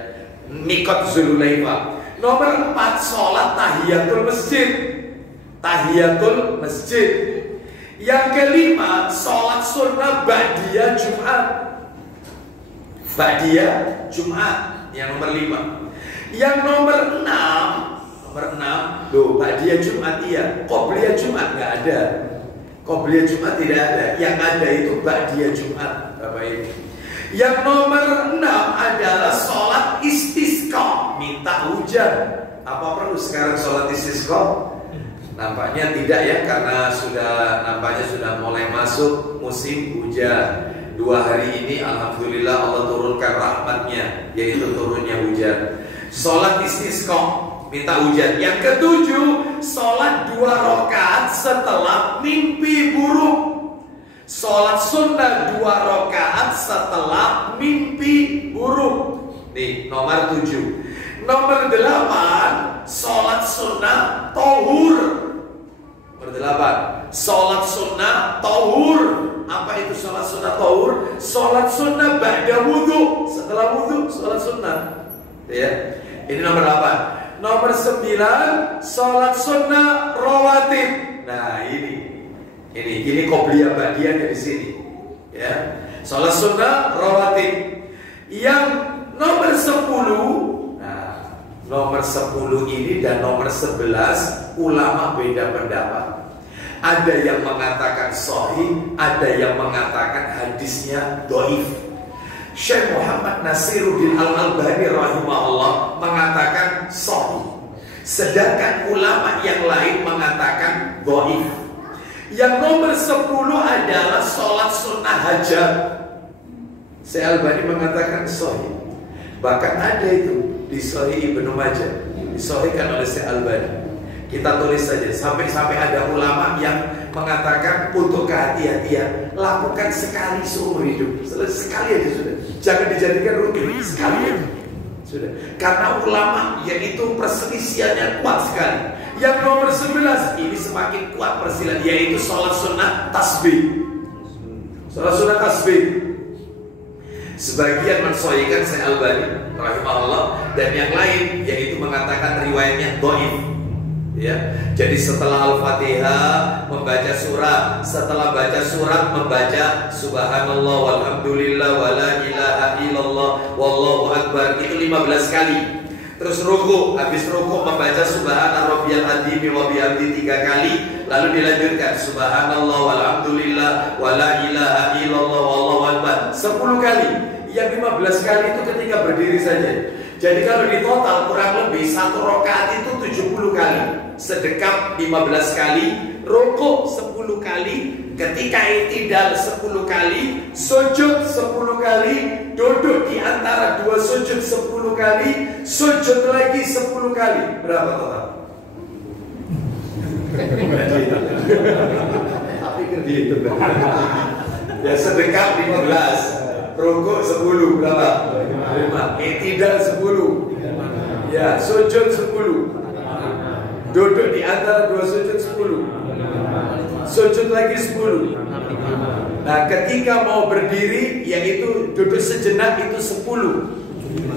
mikot Zulhulaifah. Nomor 4 sholat tahiyatul masjid, tahiyatul masjid. Yang kelima sholat sunnah ba'diyah Jumat, ba'diyah Jumat. Yang nomor 5. Yang nomor 6, loh, ba'diyah Jumat iya, qobliyah Jumat nggak ada. Qobliyah Jumat tidak ada. Yang ada itu ba'diyah Jumat, Bapak Ibu. Yang nomor 6 adalah sholat istisqa, minta hujan. Apa perlu sekarang sholat istisqa? Nampaknya tidak ya, karena nampaknya sudah mulai masuk musim hujan. 2 hari ini alhamdulillah Allah turunkan rahmatnya, yaitu turunnya hujan. Sholat istisqa, minta hujan. Yang ketujuh, sholat 2 rakaat setelah mimpi buruk. Sholat sunnah 2 rakaat setelah mimpi buruk. Nih, nomor 7. Nomor 8, sholat sunnah tohur. Nomor 8, sholat sunnah tohur. Apa itu sholat sunnah tohur? Sholat sunnah ba'da wudhu, setelah wudhu sholat sunnah, ya. Ini nomor 8. Nomor 9, sholat sunnah rawatib. Nah ini qobliyah ba'diyahnya di sini, ya. Sholat sunnah rawatib. Yang nomor 10, nah, nomor 10 ini dan nomor 11 ulama beda pendapat. Ada yang mengatakan sahih, ada yang mengatakan hadisnya dhaif. Syekh Muhammad Nasiruddin Al-Albani rahimahullah mengatakan sahih, sedangkan ulama yang lain mengatakan dhaif. Yang nomor 10 adalah sholat sunnah hajat. Syekh Albani mengatakan sahih. Bahkan ada itu di Sahih Ibnu Majah, disahihkan oleh Syekh Albani. Kita tulis saja, sampai ada ulama yang mengatakan untuk kehati-hatian, lakukan sekali seumur hidup. Sekali aja sudah, jangan dijadikan rutin, sekali aja sudah. Karena ulama yaitu perselisihannya kuat sekali. Yang nomor 11 ini semakin kuat perselisihan, yaitu sholat sunnah tasbih. Sholat sunnah tasbih. Sebagian mensahihkan Syekh Albani rahimahullah, dan yang lain yaitu mengatakan riwayatnya dhaif. Ya, jadi setelah Al-Fatihah membaca surah, setelah baca surah membaca Subhanallah walhamdulillah wala ilaha illallah wallahu akbar, itu 15 kali. Terus ruku, habis ruku membaca Subhana rabbiyal azim wa bihamdi 3 kali, lalu dilanjutkan Subhanallah walhamdulillah wala ilaha illallah wallahu akbar 10 kali. Yang 15 kali itu ketika berdiri saja. Jadi kalau di total kurang lebih 1 rakaat itu 70 kali. Sedekap 15 kali, rukuk 10 kali, ketika i'tidal 10 kali, sujud 10 kali, duduk di antara 2 sujud 10 kali, sujud lagi 10 kali. Berapa total? Tapi dihitung. Ya sedekap 15, rukuk 10, berapa? 5. I'tidal 10. Ya, sujud 10. Duduk di antara dua sujud 10. Sujud lagi 10. Nah, ketika mau berdiri, yaitu duduk sejenak itu 10.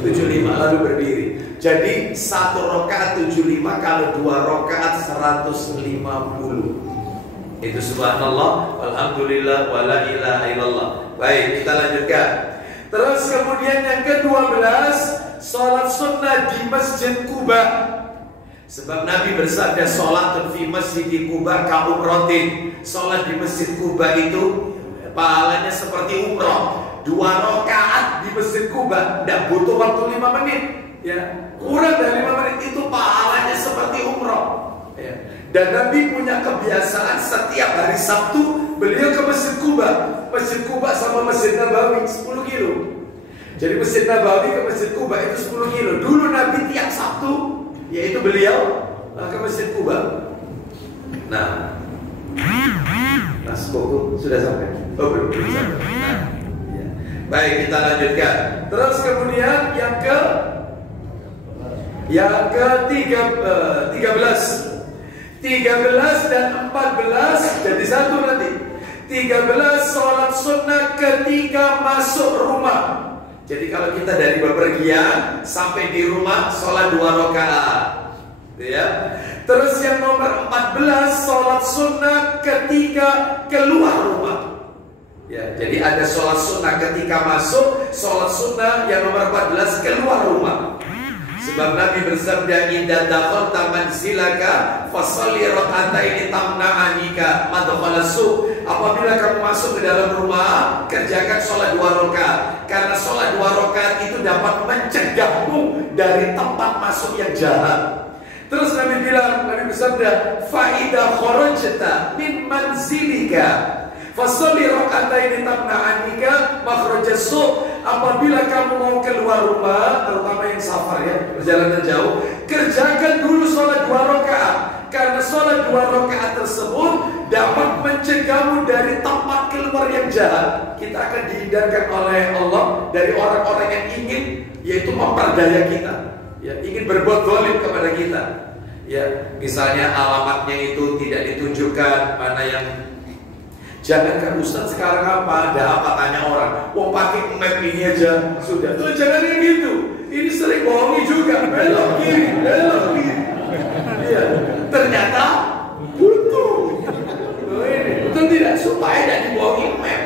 75 lalu berdiri. Jadi 1 rakaat 75, kalau 2 rakaat 150. Itu subhanallah, walhamdulillah, wala ilaha illallah. Baik, kita lanjutkan. Terus kemudian yang ke-12, sholat sunnah di Masjid Quba. Sebab Nabi bersabda, sholatun fi Masjid Quba ka'umratin. Sholat di Masjid Quba itu pahalanya seperti umrah. 2 rakaat di Masjid Quba tidak butuh waktu 5 menit, ya. Kurang dari 5 menit itu pahalanya seperti umrah, ya. Dan Nabi punya kebiasaan setiap hari Sabtu beliau ke Masjid Quba. Masjid Quba sama Masjid Nabawi 10 kilo. Jadi Masjid Nabawi ke Masjid Quba itu 10 kilo. Dulu Nabi tiap Sabtu, yaitu beliau ke Masjid Quba. Nah, sudah sampai? Oh, belum sampai. Nah, ya. Baik, kita lanjutkan. Terus kemudian yang ke 13 dan 14 jadi satu nanti. 13 sholat sunnah ketika masuk rumah. Jadi kalau kita dari bepergian sampai di rumah sholat 2 rakaat, ya. Terus yang nomor 14 sholat sunnah ketika keluar rumah. Ya, jadi ada sholat sunnah ketika masuk, sholat sunnah yang nomor 14 keluar rumah. Sebab Nabi bersabda, "Idza dakhalta manzilaka fasholli rak'ataini tamna'anika madkhalas su." Apabila kamu masuk ke dalam rumah, kerjakan sholat 2 rakaat. Karena sholat 2 rakaat itu dapat mencegahmu dari tempat masuk yang jahat. Terus Nabi bilang, Nabi bersabda, "Fa idza kharajta min manzilika fasholli rak'ataini tamna'anika makhrajas su." Apabila kamu mau keluar rumah, terutama yang safar, ya, perjalanan jauh, kerjakan dulu sholat 2 rakaat. Karena sholat 2 rakaat tersebut dapat mencegahmu dari tempat keluar yang jahat. Kita akan dihindarkan oleh Allah dari orang-orang yang ingin, yaitu memperdaya kita, ya, ingin berbuat zalim kepada kita. Ya, misalnya alamatnya itu tidak ditunjukkan, mana yang jangankan Ustaz sekarang apa, ada apa tanya orang, wong pakai map ini aja sudah. Tuh, jangan yang gitu. Ini sering bohongi juga, belok kiri, belok kiri. Iya, ternyata butuh. Oh, ini betul tidak, supaya tidak dibohongi map.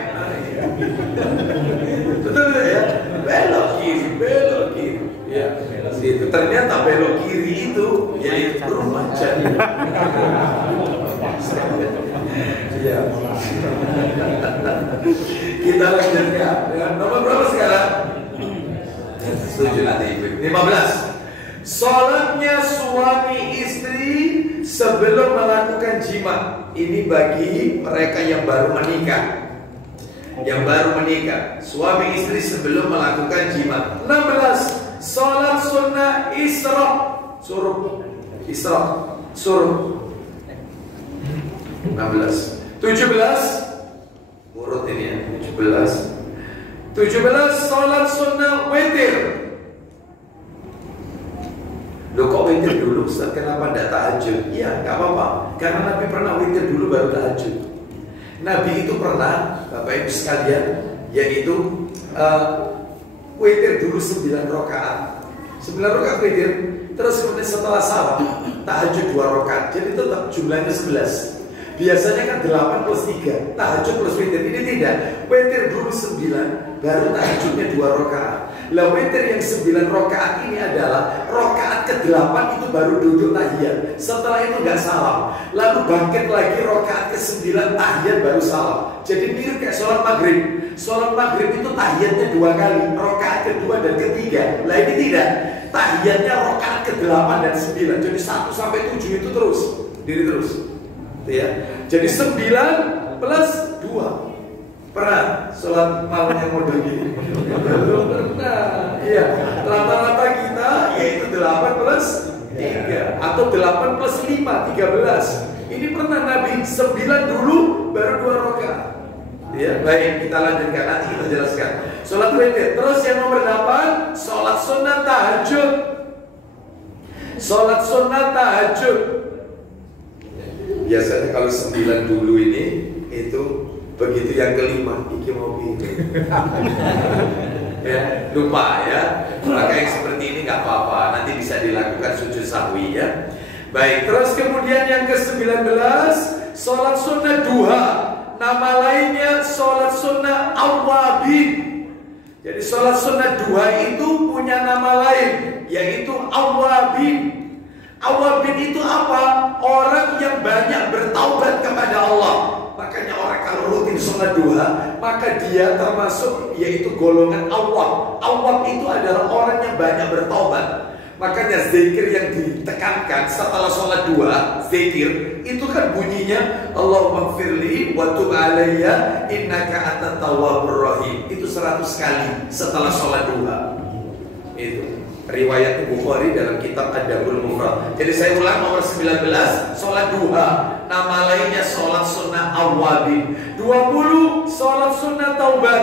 Betul ya, belok kiri, belok kiri. Ya, itu ternyata belok kiri itu yaitu rumah jadi. Ya. Kita lanjutkan dengan nomor berapa sekarang? Setuju nanti. 15. Sholatnya suami istri sebelum melakukan jima. Ini bagi mereka yang baru menikah. Yang baru menikah, suami istri sebelum melakukan jima. 16. Sholat sunnah isra, suruh isra, suruh. 16. 17 urut ini ya. 17 sholat sunnah witir. Loh, kok witir dulu Ustaz? Kenapa tidak tahajud? Iya, gak apa-apa. Karena Nabi pernah witir dulu baru tahajud. Nabi itu pernah, Bapak Ibu sekalian, yaitu witir dulu 9 rakaat. 9 rakaat witir. Terus kemudian setelah salam tahajud 2 rakaat. Jadi tetap jumlahnya 11. Biasanya kan 8 plus 3, tahajud plus witir. Ini tidak, witir dulu 9, baru tahajudnya 2 rakaat. Lah witir yang 9 rakaat ini adalah rakaat ke-8 itu baru duduk tahiyat. Setelah itu nggak salam, lalu bangkit lagi rakaat ke-9 tahiyat baru salam. Jadi mirip kayak sholat maghrib. Sholat maghrib itu tahiyatnya 2 kali, rakaat kedua dan ketiga. Lah ini tidak, tahiyatnya rakaat ke-8 dan 9. Jadi 1 sampai 7 itu terus, diri terus. Ya. Jadi 9 plus 2. Pernah sholat malam yang model gini? Belum pernah. Iya, rata-rata kita yaitu 8 plus 3 atau 8 plus 5, 13. Ini pernah Nabi 9 dulu baru 2 rakaat. Ya, baik, kita lanjutkan, nanti kita jelaskan. Sholat witir. Terus yang nomor 8, sholat sunnah tahajud. Sholat sunnah tahajud. Biasanya kalau 9 dulu ini itu begitu yang kelima iki mau ya, lupa ya. Maka yang seperti ini nggak apa-apa, nanti bisa dilakukan sujud sahwi ya. Baik, terus kemudian yang ke-19 sholat sunnah duha. Nama lainnya sholat sunnah awwabin. Jadi sholat sunnah duha itu punya nama lain, yaitu awwabin. Awwabin itu apa? Orang yang banyak bertaubat kepada Allah. Makanya orang kalau rutin sholat duha, maka dia termasuk yaitu golongan awwab. Awwab itu adalah orang yang banyak bertaubat. Makanya zikir yang ditekankan setelah sholat duha, zikir itu kan bunyinya Allahumma gfirli wa tub alayya innaka antat tawwabur rahim. Itu 100 kali setelah sholat duha. Itu riwayat Bukhari dalam kitab Adabul Mufrad. Jadi saya ulang, nomor 19 sholat duha. Nama lainnya sholat sunnah awwabin. 20 sholat sunnah taubat.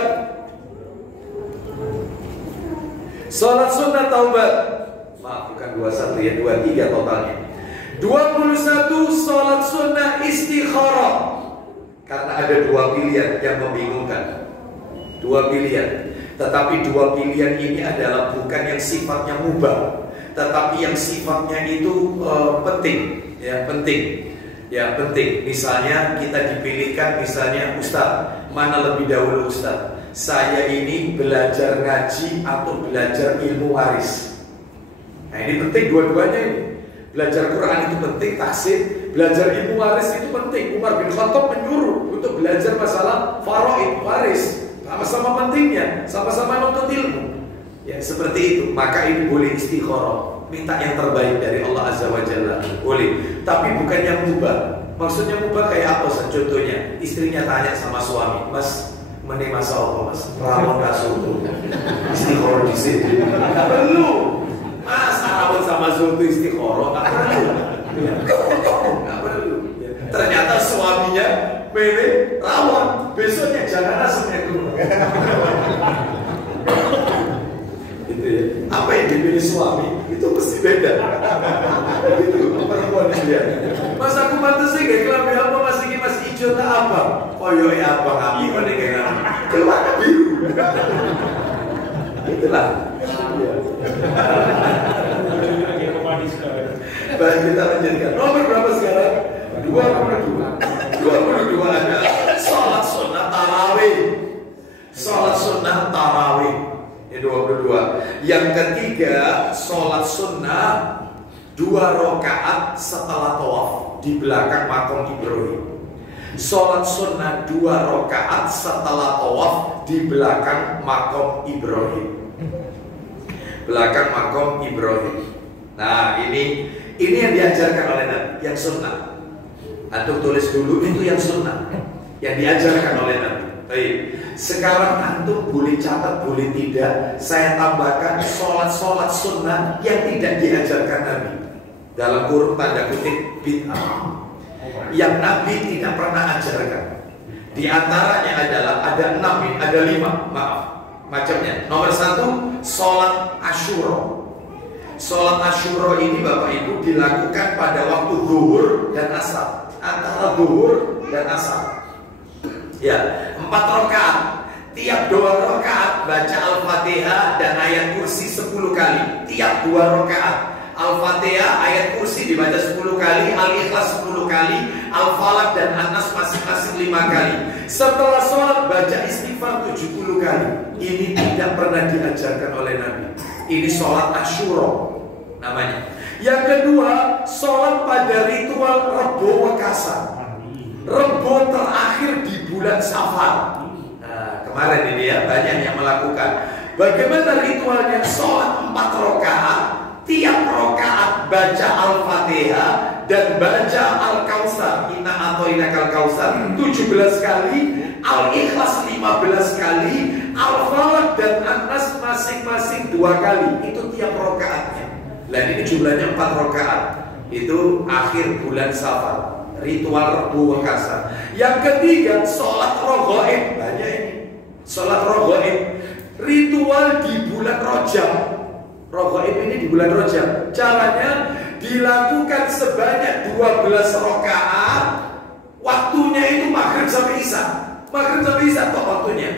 Sholat sunnah taubat. Maaf, bukan 21 ya, 23 totalnya. 21 sholat sunnah istikharah. Karena ada 2 pilihan yang membingungkan. 2 pilihan. Tetapi 2 pilihan ini adalah bukan yang sifatnya mubah, tetapi yang sifatnya itu penting. Ya, penting. Ya, penting. Misalnya kita dipilihkan, misalnya Ustaz, mana lebih dahulu Ustaz? Saya ini belajar ngaji atau belajar ilmu waris? Nah, ini penting dua-duanya ini. Belajar Quran itu penting, tahsin. Belajar ilmu waris itu penting. Umar bin Khattab menyuruh untuk belajar masalah faraid, waris. Sama-sama pentingnya, sama-sama nuntut ilmu. Ya, seperti itu. Maka ini boleh istikharah, minta yang terbaik dari Allah Azza wa Jalla. Boleh. Tapi bukan yang mubah. Maksudnya mubah kayak apa? Contohnya, istrinya tanya sama suami, "Mas, meni masa apa, Mas? Rawon kasutu." Istikharah di sini. Enggak perlu. Masa rawon sama soto istikharah? Enggak perlu. Enggak perlu. Ternyata suaminya pilih rawon, besoknya jangan asamnya dulu. Gitu ya. Apa yang dipilih suami itu mesti beda. Gitu perempuan dia. Mas aku pantas sih kayak kelambi apa mas ini mas hijau tak apa? Oh yo ya apa kami pada kayak keluar biru. Itulah. Baik, kita lanjutkan. Nomor berapa sekarang? 22 adalah sholat sunnah tarawih. Sholat sunnah tarawih. Ini 22. Yang ketiga, sholat sunnah 2 rakaat setelah tawaf di belakang makom Ibrahim. Sholat sunnah 2 rakaat setelah tawaf di belakang makom Ibrahim. Belakang makom Ibrahim. Nah, ini yang diajarkan oleh Nabi, yang sunnah. Antum tulis dulu itu yang sunnah, yang diajarkan oleh Nabi. Baik, sekarang antum boleh catat, boleh tidak. Saya tambahkan sholat sunnah yang tidak diajarkan Nabi. Dalam kurung tanda kutip bid'ah, yang Nabi tidak pernah ajarkan. Di antaranya adalah ada 5 macamnya. Nomor 1, sholat Asyura. Sholat Asyura ini Bapak Ibu dilakukan pada waktu zuhur dan asar. Antara zuhur dan asar. Ya, 4 rakaat. Tiap 2 rakaat baca Al-Fatihah dan ayat kursi 10 kali. Tiap 2 rakaat Al-Fatihah, ayat kursi dibaca 10 kali, Al-Ikhlas 10 kali, Al-Falaq dan An-Nas masing-masing 5 kali. Setelah sholat baca istighfar 70 kali. Ini tidak pernah diajarkan oleh Nabi. Ini sholat Asyura namanya. Yang kedua, sholat pada ritual Rebo Wakasa. Rebo terakhir di bulan Safar. Nah, kemarin ini ya banyak yang melakukan. Bagaimana ritualnya? Sholat 4 rakaat. Tiap rakaat baca Al-Fatihah dan baca Al-Kautsar. Inna a'tainakal kautsar 17 kali, Al-Ikhlas 15 kali, Al-Falaq dan An-Nas masing-masing 2 kali. Itu tiap rakaatnya. Dan ini jumlahnya 4 rakaat. Itu akhir bulan Safar. Ritual Rebo Wakasa. Yang ketiga, sholat Raghaib. Banyak ini. Sholat Raghaib. Ritual di bulan Rajab. Raghaib ini di bulan Rajab. Caranya dilakukan sebanyak 12 rakaat Waktunya itu maghrib sampai isya. Maghrib sampai isya kok waktunya.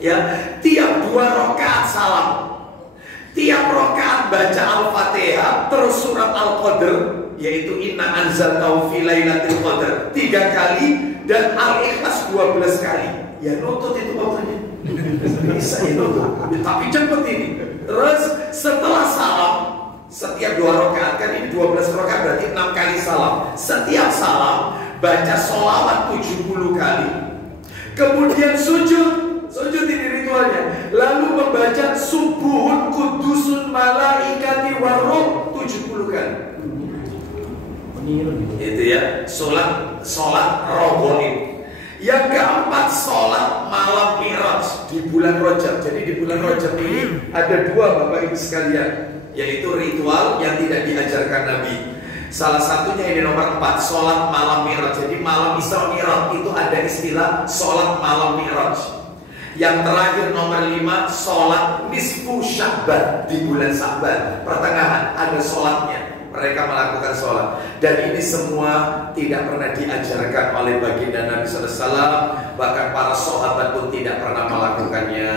Ya, tiap 2 rakaat salam. Tiap rakaat baca Al-Fatihah terus surat Al-Qadr, yaitu inna anzalnahu fi lailatul qadr 3 kali dan Al-Ikhlas 12 kali. Ya nutut itu waktunya. Bisa itu. Tapi cepet ini. Terus setelah salam, setiap 2 rakaat, kan ini 12 rakaat berarti 6 kali salam. Setiap salam baca sholawat 70 kali. Kemudian sujud ini ritualnya. Lalu membaca subuhun kudusun malaikati waruh 70 kali. Itu ya, sholat rogoin. Yang keempat, sholat malam Mi'raj di bulan Rajab. Jadi di bulan Rajab ini ada 2 Bapak Ibu sekalian, yaitu ritual yang tidak diajarkan Nabi. Salah satunya ini nomor 4, sholat malam Mi'raj. Jadi malam Isra Mi'raj itu ada istilah sholat malam Mi'raj. Yang terakhir nomor 5, sholat nisfu Sya'ban di bulan Sya'ban pertengahan ada sholatnya. Mereka melakukan sholat. Dan ini semua tidak pernah diajarkan oleh baginda Nabi SAW. Bahkan para sahabat pun tidak pernah melakukannya.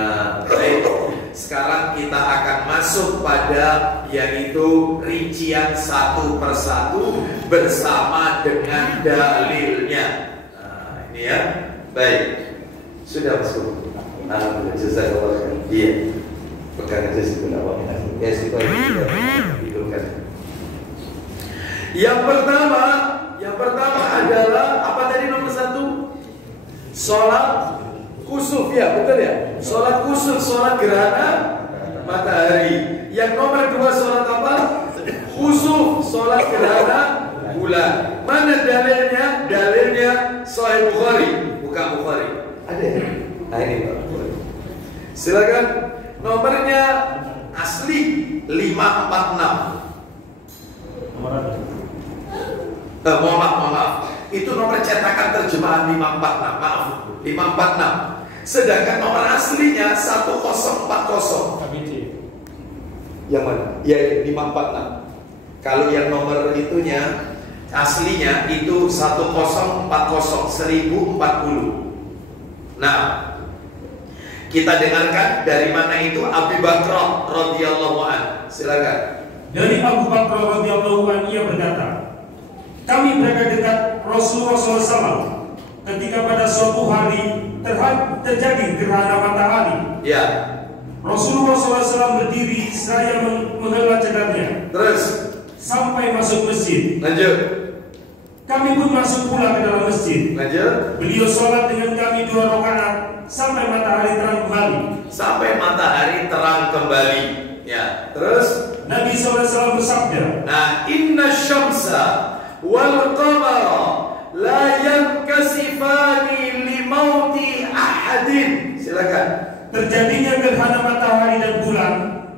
Baik, sekarang kita akan masuk pada yaitu rincian satu persatu bersama dengan dalilnya. Nah, ini ya. Baik, sudah masuk. Alhamdulillah, jazakallah khair. Iya. Pegang aja situ awalnya. Ya situ aja. Yang pertama adalah apa tadi nomor 1? Sholat kusuf, ya betul ya. Sholat kusuf, sholat gerhana matahari. Yang nomor 2 sholat apa? Khusuf, sholat gerhana bulan. Mana dalilnya? Dalilnya Sahih Bukhari. Buka Bukhari. Ada ya? Nah ini Pak. Silakan. Nomornya asli 546. Mohon maaf. Itu nomor cetakan terjemahan 546. Maaf, 546. Sedangkan nomor aslinya 1040. Yang mana? Ya 546. Kalau yang nomor itunya aslinya itu 1040, 1040. Nah, kita dengarkan dari mana itu Abu Bakar radhiyallahu anhu. Silakan. Dari Abu Bakar radhiyallahu anhu ia berkata, kami berada dekat Rasulullah SAW ketika pada suatu hari terjadi gerhana matahari. Ya. Rasulullah SAW berdiri seraya menghela cadarnya. Terus sampai masuk masjid. Lanjut. Kami pun masuk pula ke dalam masjid. Lanjut. Beliau sholat dengan kami 2 rakaat sampai matahari terang kembali. Sampai matahari terang kembali. Ya. Terus Nabi SAW bersabda, nah, inna syamsa wal qamara la yankasifani li mauti ahadin. Silakan. terjadinya gerhana matahari dan bulan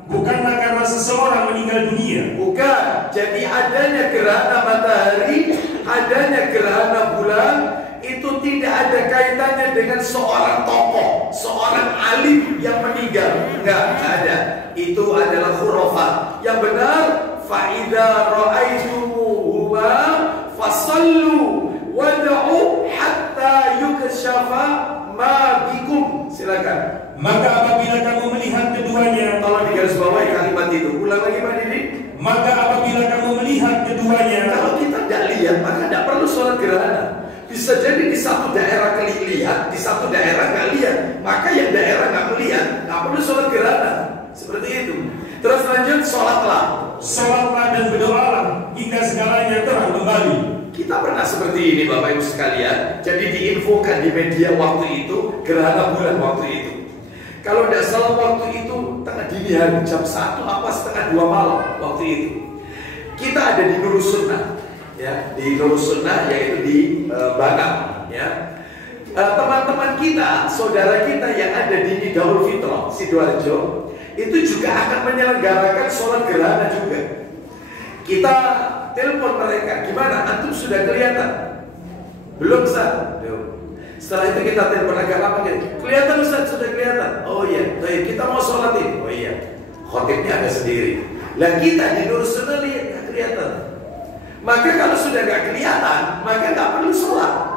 bukanlah karena seseorang meninggal dunia. Bukan. Jadi adanya gerhana matahari, adanya gerhana bulan itu tidak ada kaitannya dengan seorang tokoh, seorang alim yang meninggal. Enggak ada. Itu adalah khurafat. Yang benar, fa idza ra'aitumuhuma fasallu wad'u hatta yukshafa ma bikum. Silakan. Maka apabila kamu melihat keduanya, tolong digarisbawahi kalimat itu. Ulang lagi Pak Didi. Maka apabila kamu melihat keduanya, kalau kita tidak lihat maka tidak perlu sholat gerhana. Bisa jadi di satu daerah lihat, di satu daerah nggak lihat. Maka yang daerah nggak melihat nggak perlu sholat gerhana. Seperti itu. Terus lanjut, sholatlah dan berdoalah hingga segalanya terang kembali. Kita pernah seperti ini Bapak Ibu sekalian. Jadi diinfokan di media waktu itu gerhana bulan waktu itu. Kalau tidak salah waktu itu tengah dini hari jam 1 apa setengah 2 malam waktu itu. Kita ada di Nurul Sunnah, ya, di Nurul Sunnah yaitu di Banang, ya. Teman-teman kita, saudara kita yang ada di Nidaul Fitrah Sidoarjo itu juga akan menyelenggarakan sholat gerhana juga. Kita telepon mereka, gimana? Antum sudah kelihatan? Belum Ustaz? Setelah itu kita telepon agak lama gitu. Kelihatan Ustaz, sudah kelihatan. Oh iya, baik, kita mau sholat ini. Oh iya, khotibnya ada sendiri. Lah kita di Nurul Sunnah lihat, nggak kelihatan. Maka kalau sudah nggak kelihatan, maka nggak perlu sholat.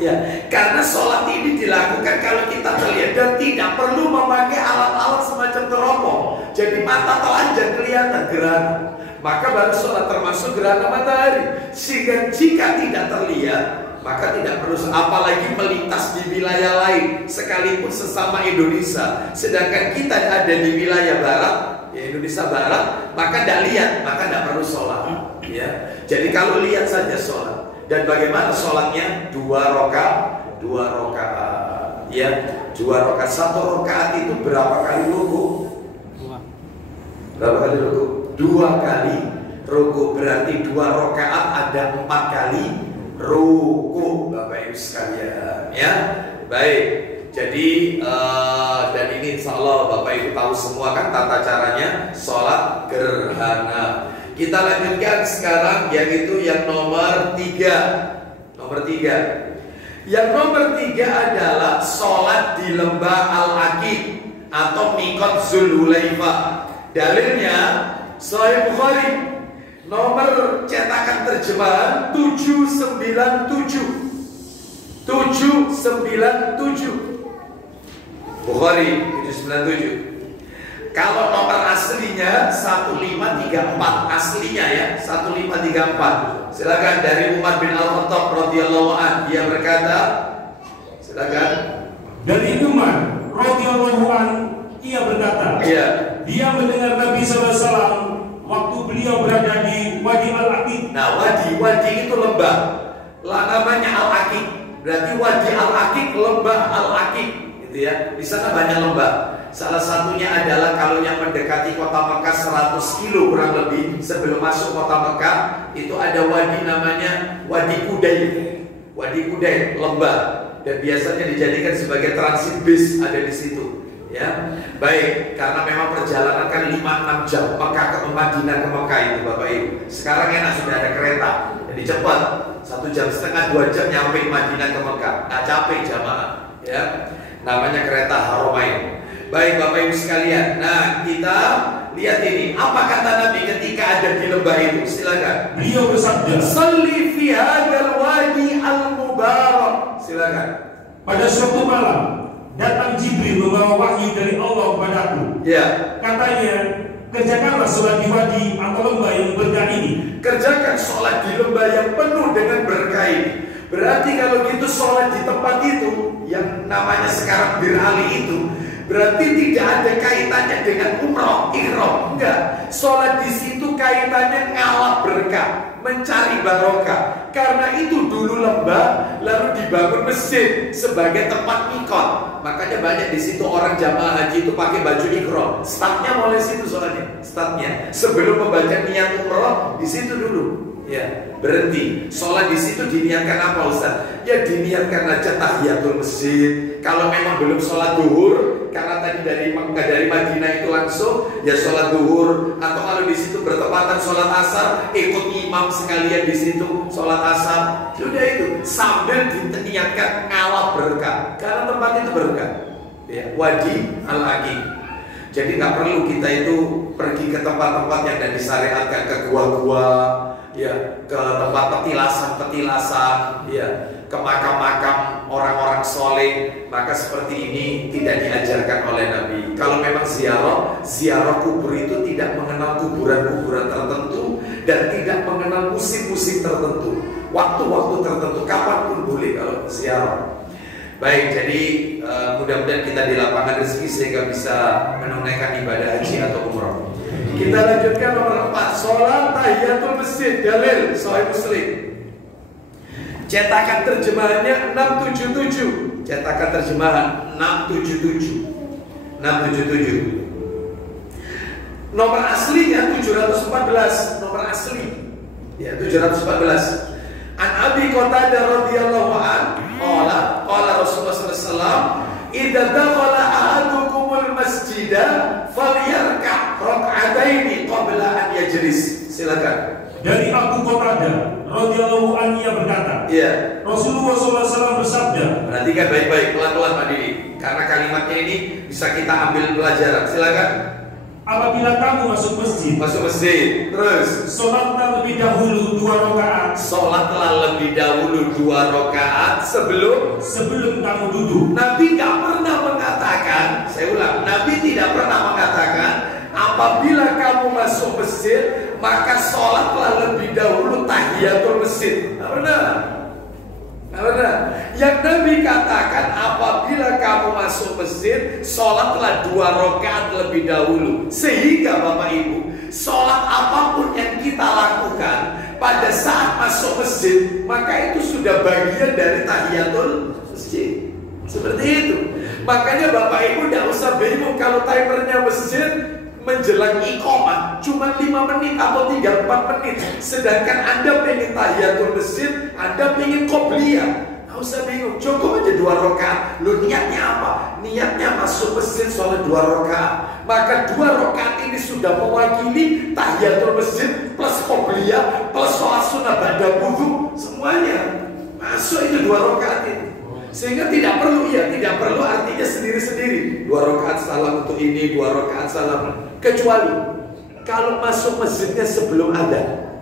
Ya, karena sholat ini dilakukan kalau kita terlihat dan tidak perlu memakai alat-alat semacam teropong. Jadi mata telanjang kelihatan gerhana, maka baru sholat, termasuk gerhana matahari. Sehingga jika tidak terlihat, maka tidak perlu, apalagi melintas di wilayah lain, sekalipun sesama Indonesia. Sedangkan kita ada di wilayah barat, ya Indonesia barat, maka tidak lihat, maka tidak perlu sholat. Ya, jadi kalau lihat saja sholat. Dan bagaimana sholatnya? 2 rakaat, 2 rakaat. Ya, 2 rakaat. 1 rakaat itu berapa kali ruku? Berapa kali ruku? 2 kali ruku. Berarti 2 rakaat ada 4 kali ruku, Bapak Ibu sekalian. Ya, baik. Jadi dan ini insya Allah Bapak Ibu tahu semua kan tata caranya sholat gerhana. Kita lanjutkan sekarang, yaitu yang nomor 3. Nomor 3. Yang nomor 3 adalah sholat di lembah Al-Aqiq atau Miqat Zulhulaifah. Dalilnya Sahih Bukhari, nomor cetakan terjemahan 797. 797. Bukhari 797. Kalau nomor aslinya 1534, aslinya ya 1534. Silakan dari Umar bin Al-Khattab radhiyallahu anhu, dia berkata, silakan. Dari Umar radhiyallahu anhu, ia berkata, Iya. Dia mendengar Nabi SAW waktu beliau berada di Wadi Al-Aqiq. Nah, wadi itu lembah. Lah namanya Al-Aqiq. Berarti Wadi Al-Aqiq, lembah Al-Aqiq, gitu ya. Di sana banyak lembah. Salah satunya adalah kalau yang mendekati kota Mekah 100 kilo kurang lebih sebelum masuk kota Mekah, itu ada wadi namanya Wadi Kudail. Wadi Kudail, lembah, dan biasanya dijadikan sebagai transit bis ada di situ. Ya, baik, karena memang perjalanan kan 5-6 jam Mekah ke Madinah ke Mekah itu Bapak Ibu. Sekarang enak, sudah ada kereta, jadi cepat, 1,5 jam 2 jam nyampe Madinah ke Mekah, nggak capek jamaah. Ya, namanya kereta Haramain. Baik Bapak Ibu sekalian, nah kita lihat ini, apa kata Nabi ketika ada di lembah itu? Silakan. Beliau bersabda, Salli fi hadzal wadi al-mubarak. Silakan. pada suatu malam datang Jibril membawa wahyu dari Allah kepadaku. Ya. Katanya, kerjakanlah sholat di wadi atau lembah yang berkah ini. Kerjakan sholat di lembah yang penuh dengan berkah ini. Berarti kalau gitu sholat di tempat itu, yang namanya sekarang Bir Ali itu, berarti tidak ada kaitannya dengan umroh, ihram, enggak. Sholat di situ kaitannya ngalap berkah, mencari barokah. Karena itu dulu lembah, lalu dibangun masjid sebagai tempat mikot. Makanya banyak di situ orang jamaah haji itu pakai baju ihram. Startnya mulai situ soalnya. Startnya sebelum membaca niat umroh di situ dulu. Ya, berhenti. Sholat di situ diniatkan apa Ustaz? Ya diniatkan aja tahiyatul masjid. Kalau memang belum sholat duhur, karena tadi dari Madinah itu langsung, ya sholat duhur. Atau kalau di situ bertepatan sholat asar, ikut imam sekalian di situ sholat asar. Sudah itu sambil diniatkan ngalap berkah. Karena tempat itu berkah. Ya, Wadi Al-Aqiq. Jadi nggak perlu kita itu pergi ke tempat-tempat yang tidak disyariatkan, ke gua-gua, ya, ke tempat petilasan, ya, ke makam-makam orang-orang soleh. Maka seperti ini tidak diajarkan oleh Nabi. Kalau memang ziarah kubur itu tidak mengenal kuburan-kuburan tertentu dan tidak mengenal musim-musim tertentu, waktu-waktu tertentu, kapanpun boleh kalau ziarah. Baik, jadi mudah-mudahan kita di lapangan rezeki sehingga bisa menunaikan ibadah haji atau umrah. Kita lanjutkan nomor 4, sholat tahiyatul masjid. Dalil Sahih Muslim. Cetakan terjemahannya 677. Cetakan terjemahan 677. 677. Nomor aslinya 714. Nomor asli ya 714. An Abi Qatadah radhiyallahu anhu qala Rasulullah sallallahu alaihi wasallam, "Idza dakhala ahadukumul masjida falyarka' rak'ataini qabla an yajlis." Silakan. Dari Abu Qatadah radhiyallahu anhu ia berkata, Iya. Rasulullah SAW bersabda. Perhatikan baik-baik, pelan-pelan Pak Didi, karena kalimatnya ini bisa kita ambil pelajaran. Silakan. Apabila kamu masuk masjid, Masuk masjid, terus sholatlah lebih lebih dahulu 2 rakaat. Sholatlah lebih dahulu 2 rakaat sebelum kamu duduk. Nabi nggak pernah mengatakan, saya ulang, Nabi tidak pernah mengatakan apabila kamu masuk masjid maka sholatlah lebih dahulu tahiyatul masjid. Nggak pernah. Yang Nabi katakan apabila kamu masuk masjid sholatlah 2 rakaat lebih dahulu. Sehingga Bapak Ibu, sholat apapun yang kita lakukan pada saat masuk masjid maka itu sudah bagian dari tahiyatul masjid. Seperti itu. Makanya Bapak Ibu tidak usah bingung kalau timernya masjid menjelang iqamah cuma 5 menit atau 3-4 menit, sedangkan Anda pengen tahiyatul masjid, Anda pengen qobliyah. Nggak usah bingung, cukup aja 2 rakaat. Lu niatnya apa? Niatnya masuk masjid sholat 2 rakaat, maka 2 rakaat ini sudah mewakili tahiyatul masjid plus qobliyah plus sholat sunnah ba'da wudu, semuanya masuk itu 2 rakaat ini. Sehingga tidak perlu artinya sendiri-sendiri 2 rakaat salam untuk ini, 2 rakaat salam. Kecuali kalau masuk masjidnya sebelum adzan.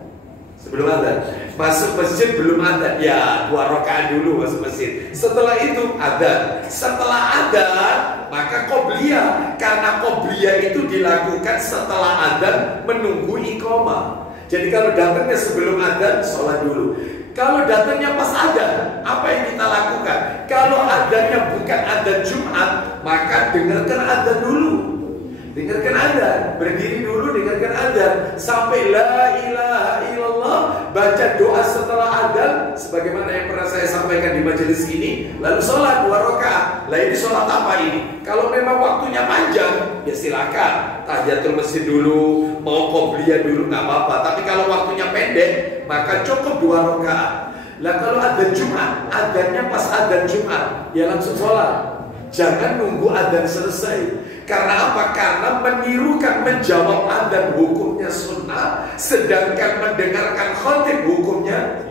Masuk masjid belum adzan, ya 2 rakaat dulu masuk masjid. Setelah itu adzan. Setelah adzan maka qobliyah, karena qobliyah itu dilakukan setelah adzan menunggu iqamah. Jadi kalau datangnya sebelum adzan sholat dulu. Kalau datangnya pas adzan, apa yang kita lakukan? Kalau adzannya bukan adzan Jumat, maka dengarkan adzan dulu. Dengarkan adzan, berdiri dulu, dengarkan adzan sampai la ilaha illallah, baca doa setelah adzan sebagaimana yang pernah saya sampaikan di majelis ini, lalu sholat 2 rakaat. Lah ini sholat apa ini? Kalau memang waktunya panjang, ya silakan tahiyatul masjid dulu, mau qobliyah dulu nggak apa-apa. Tapi kalau waktunya pendek, maka cukup 2 rakaat. Lah kalau adzan Jumat, adzannya pas adzan Jumat, ya langsung sholat. Jangan nunggu adzan selesai. Karena apa? Karena menirukan menjawab adzan hukumnya sunnah, sedangkan mendengarkan khatib hukumnya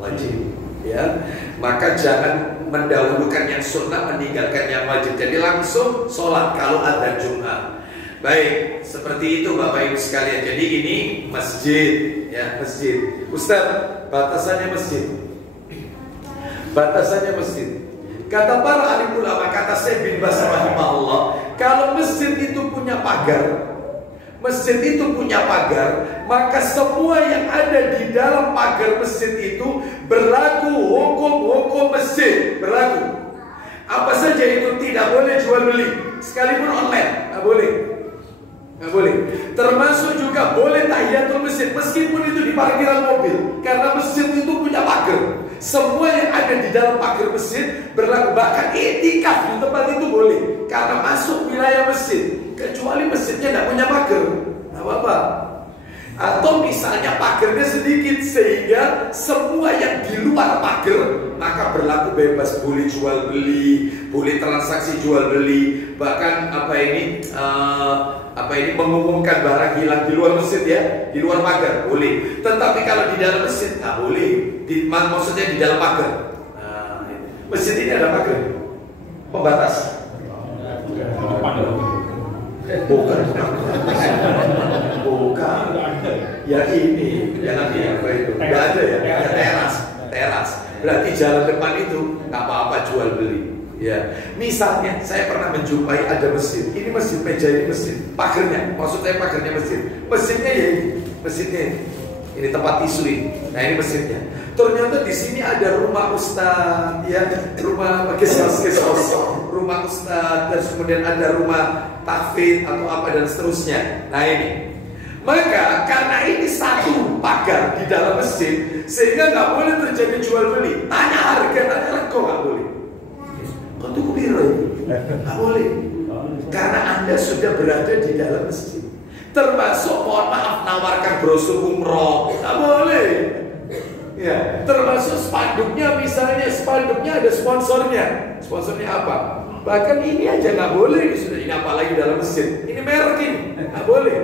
wajib. Ya, maka jangan mendahulukan yang sunnah meninggalkan yang wajib. Jadi langsung sholat kalau adzan Jumat. Baik, seperti itu Bapak Ibu sekalian. Jadi ini masjid, ya masjid. Ustaz, batasannya masjid. Batasannya masjid. Kata para alim ulama, kata Syekh bin Baz rahimahullah, kalau masjid itu punya pagar, maka semua yang ada di dalam pagar masjid itu berlaku hukum-hukum masjid, berlaku. Apa saja itu? Tidak boleh jual beli, sekalipun online, nggak boleh. Termasuk juga boleh tahiyatul masjid meskipun itu di parkiran mobil, karena masjid itu punya pagar. Semua yang ada di dalam pagar masjid berlaku. Bahkan i'tikaf di tempat itu boleh, karena masuk wilayah masjid. Kecuali masjidnya tidak punya pagar, nggak apa-apa. Atau misalnya pagarnya sedikit sehingga semua yang di luar pagar maka berlaku bebas, boleh jual beli, boleh transaksi jual beli, bahkan mengumumkan barang hilang di luar masjid, ya, di luar pagar boleh. Tetapi kalau di dalam masjid nggak boleh. Maksudnya di dalam pagar. Masjid ini ada pagar, pembatas. Bukan. Ya ini, ya nanti apa itu? Nggak ada ya, ada teras. Berarti jalan depan itu nggak apa-apa jual beli. Ya, misalnya saya pernah menjumpai ada masjid. Ini masjid, meja ini masjid. Pagernya, maksud saya pagernya masjid. Masjidnya ya ini, masjidnya ini. Ini tempat isu ini. Nah ini masjidnya. Ternyata di sini ada rumah ustaz, ya, rumah kisah, rumah ustaz, dan kemudian ada rumah tahfidz atau apa dan seterusnya. Nah ini. Maka karena ini satu pagar di dalam masjid, sehingga nggak boleh terjadi jual beli. Tanya harga, tanya rego nggak boleh. Untuk biru nggak boleh, karena Anda sudah berada di dalam masjid. Termasuk mohon maaf nawarkan brosur umroh nggak boleh. Ya, termasuk spanduknya, misalnya spanduknya ada sponsornya. Sponsornya apa? Bahkan ini aja nggak boleh. Sudah ini apalagi dalam masjid. Ini merek ini nggak boleh.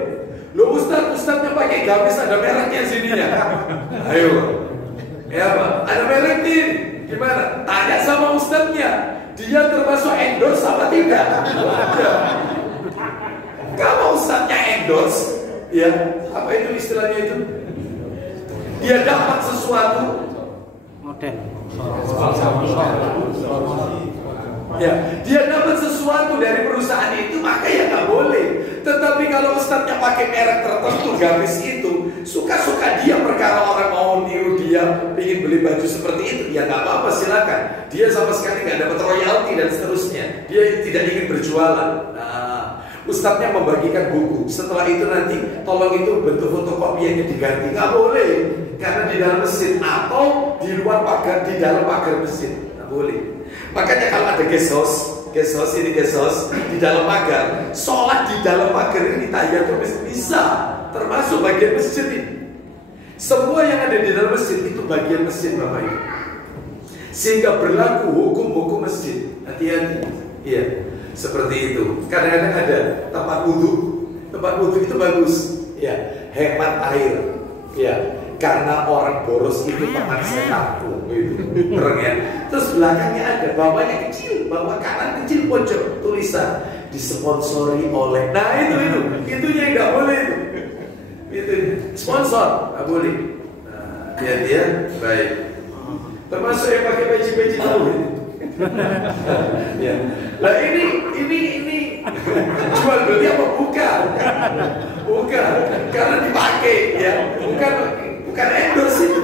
Lo ustadznya pakai gamis ada mereknya sininya. Ayo, ya Pak, ada merek nih. Gimana? Tanya sama ustadznya. Dia termasuk endorse apa tidak? Kalau ustadznya endorse, ya apa itu istilahnya itu? dia dapat sesuatu model. Ya, dia dapat sesuatu dari perusahaan itu, maka ya nggak boleh. Tetapi kalau ustadznya pakai merek tertentu, gamis itu, suka-suka dia perkara orang mau niru dia, ingin beli baju seperti itu, ya nggak apa-apa, silakan. Dia sama sekali nggak dapat royalti dan seterusnya. Dia tidak ingin berjualan. Nah, ustadznya membagikan buku. Setelah itu nanti, tolong itu bentuk fotokopiannya diganti. Nggak boleh, karena di dalam mesin atau di luar pagar, di dalam pagar mesin. Nggak boleh. Makanya kalau ada guest house di dalam pagar, sholat di dalam pagar ini tahiyatul masjid bisa, termasuk bagian masjid ini. Semua yang ada di dalam masjid itu bagian masjid, Bapak Ibu. Sehingga berlaku hukum-hukum masjid. Hati-hati. Iya, seperti itu. Kadang-kadang ada tempat wudhu itu bagus. Ya, hemat air. Ya, karena orang boros itu teman saya kampung gitu. Keren ya. Terus belakangnya ada, bawahnya kecil, bawah kanan kecil pojok tulisan disponsori oleh. Nah itunya nggak boleh itu sponsor nggak boleh. Nah, dia baik. Termasuk yang pakai peci tahu. Ya. Lah ini jual beli apa bukan? Bukan, karena dipakai ya. Bukan endorse itu.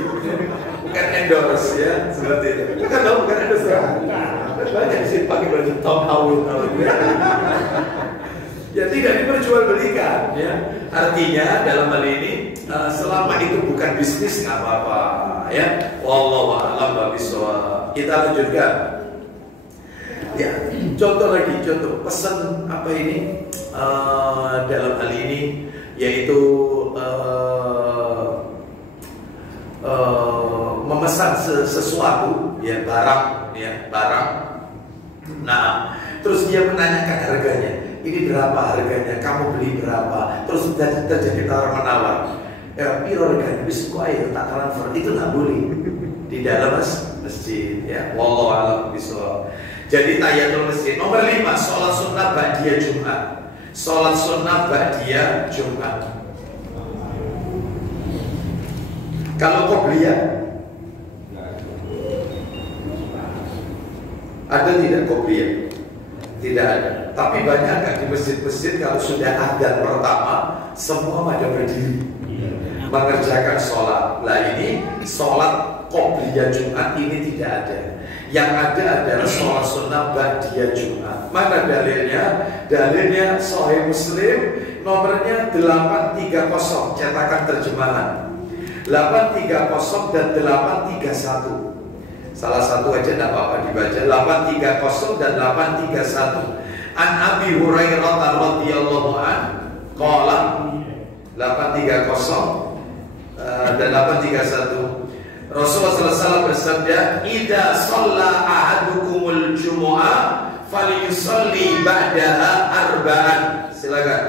Bukan endorse ya, seperti itu. Bukan endorse ya. Banyak sih pakai baju tahun ya, tidak diperjualbelikan ya. Artinya dalam hal ini selama itu bukan bisnis nggak apa-apa ya. Wallahu a'lam bishawab. Kita lanjutkan. Ya, contoh pesan apa ini dalam hal ini yaitu memesan sesuatu ya, barang. Nah, terus dia menanyakan harganya. Ini berapa harganya? Kamu beli berapa? Terus terjadi tawar-menawar. Ya, piro regane wis kok ayo tak transfer. Itu nggak boleh di dalam masjid ya. Wallahu a'lam bishawab. Jadi tahiyatul masjid nomor 5, sholat sunnah ba'diyah Jumat. Sholat sunnah ba'diyah Jumat. Kalau qobliyah ada tidak qobliyah? Tidak ada. Tapi banyak kan di masjid-masjid kalau sudah adzan pertama semua pada berdiri mengerjakan sholat. Lah ini sholat qobliyah Jumat ini tidak ada. Yang ada adalah sholat sunnah ba'diyah Jumat. Mana dalilnya? Dalilnya Sahih Muslim nomornya 830, cetakan terjemahan 830 dan 831. Salah satu aja tidak apa-apa dibaca. 830 dan 831. An Abi Hurairah radhiyallahu anhu qala 830 dan 831. Rasulullah SAW bersabda, "Idza shalla ahadukumul jumu'ah falyusalli ba'daha arba'an." Silakan.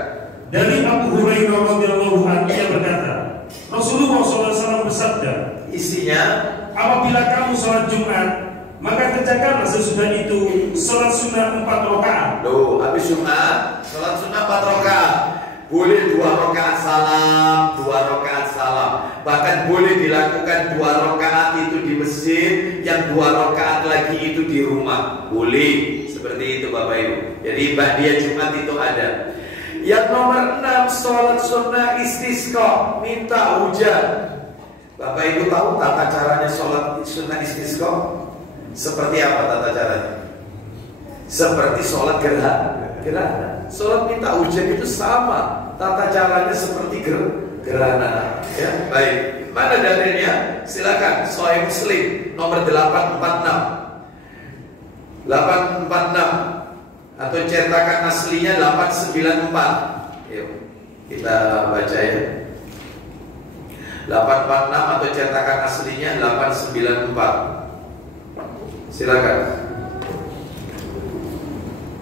Dari Abu Hurairah radhiyallahu anhu ia berkata, Rasulullah SAW bersabda, isinya, apabila kamu sholat Jumat, maka kerjakanlah sesudah itu sholat sunnah 4 rakaat. Loh, habis Jumat sholat sunnah 4 rakaat. Boleh 2 rakaat salam, 2 rakaat salam. Bahkan boleh dilakukan 2 rakaat itu di masjid, yang 2 rakaat lagi itu di rumah. Boleh seperti itu Bapak Ibu. Jadi ba'diyah Jumat itu ada. Yang nomor 6, sholat sunnah istisqa, minta hujan. Bapak Ibu tahu tata caranya sholat sunnah istisqa? Seperti apa tata caranya? Seperti sholat gerhana. Sholat minta hujan itu sama. Tata caranya seperti gerhana. Ya, baik. Mana dalilnya? Silakan. Sahih Muslim nomor 846. 846 atau cetakan aslinya 894. Yuk, kita baca ya. 846 atau cetakan aslinya 894. Silakan.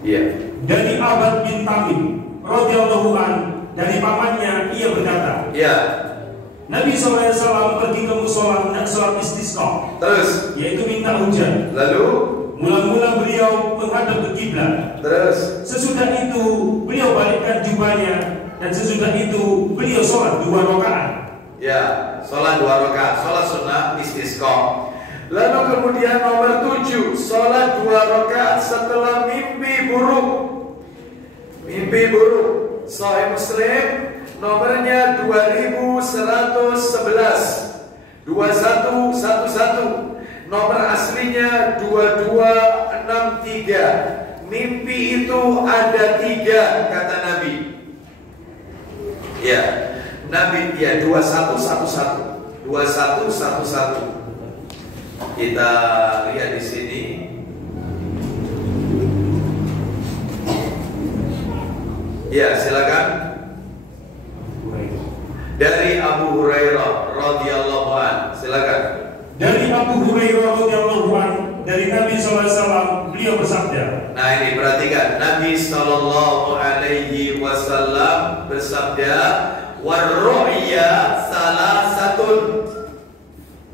Iya. Dari Abad bin Tamim radhiyallahu anhu, dari pamannya ia berkata, Iya. Nabi SAW pergi ke musola dan sholat istisqa. Terus, yaitu minta hujan. lalu mula-mula beliau menghadap ke kiblat. terus Sesudah itu beliau balikkan jubahnya, dan sesudah itu beliau sholat 2 rakaat. ya, sholat 2 rakaat, sholat sunnah istisqa. Lalu kemudian nomor 7, sholat 2 rakaat setelah mimpi buruk. Mimpi buruk. Sahih Muslim nomornya 2111 2111. Nomor aslinya 2263. Mimpi itu ada 3 kata Nabi. Ya, Nabi ya 2111. 2111. Kita lihat di sini. Ya, silakan. Dari Abu Hurairah radhiyallahu anhu. Silakan. Dari Abu Hurairah radhiyallahu anhu, dari Nabi sallallahu alaihi wasallam, beliau bersabda. Nah, ini perhatikan. Nabi sallallahu alaihi wasallam bersabda, "War-ru'ya salasatun."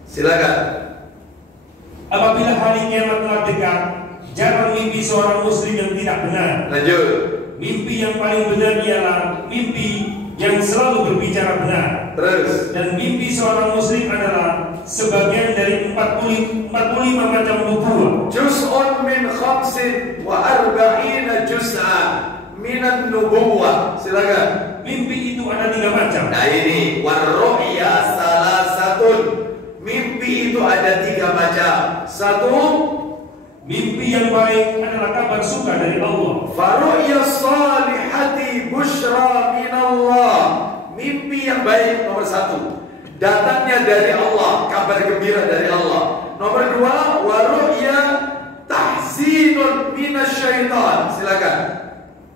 Silakan. Apabila hari kiamat telah dekat, jangan mimpi seorang muslim yang tidak benar. Lanjut. Mimpi yang paling benar ialah mimpi yang selalu berbicara benar. Terus. Dan mimpi seorang muslim adalah sebagian dari 45 macam nubuwah. Juz'un min 45 juz'an minan nubuwah. Silakan. Mimpi itu ada 3 macam. Nah ini war-ru'ya salasatun. Mimpi itu ada 3 macam. 1, mimpi yang baik adalah kabar suka dari Allah. faru'ya salihati bushra minallah. Mimpi yang baik nomor 1, datangnya dari Allah, kabar gembira dari Allah. Nomor 2, waru'ya tahzinun minasyaitan. Silakan.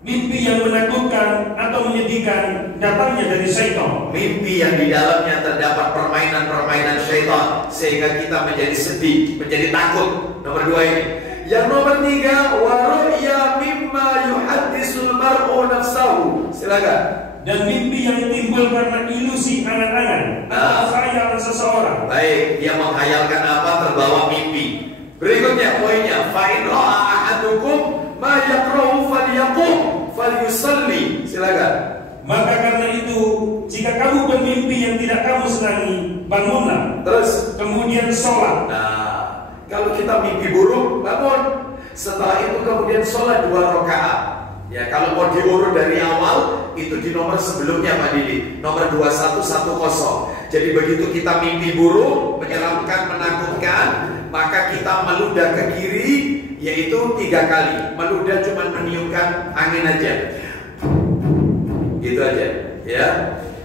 Mimpi yang menakutkan atau menyedihkan datangnya dari syaitan. Mimpi yang di dalamnya terdapat permainan-permainan syaitan sehingga kita menjadi sedih, menjadi takut. Nomor 2 ini. Yang nomor 3, waru'ya mimma yuhaddisul mar'u nafsahu. Silakan. Dan mimpi yang timbul karena ilusi angan-angan atau khayalan seseorang. Baik, dia menghayalkan apa terbawa mimpi. Berikutnya poinnya, fa in ra'a ahadukum ma yakrahu falyaqum falyusalli. Silakan. Maka karena itu, jika kamu bermimpi yang tidak kamu senangi, bangunlah. Terus Kemudian sholat. nah, kalau kita mimpi buruk, bangun. Setelah itu kemudian sholat 2 rakaat. Ya, kalau mau diurut dari awal, itu di nomor sebelumnya Pak Didi, nomor 2110. Jadi begitu kita mimpi buruk, menyeramkan, menakutkan, maka kita meludah ke kiri, yaitu 3 kali. Meludah cuma meniupkan angin aja, gitu aja, ya.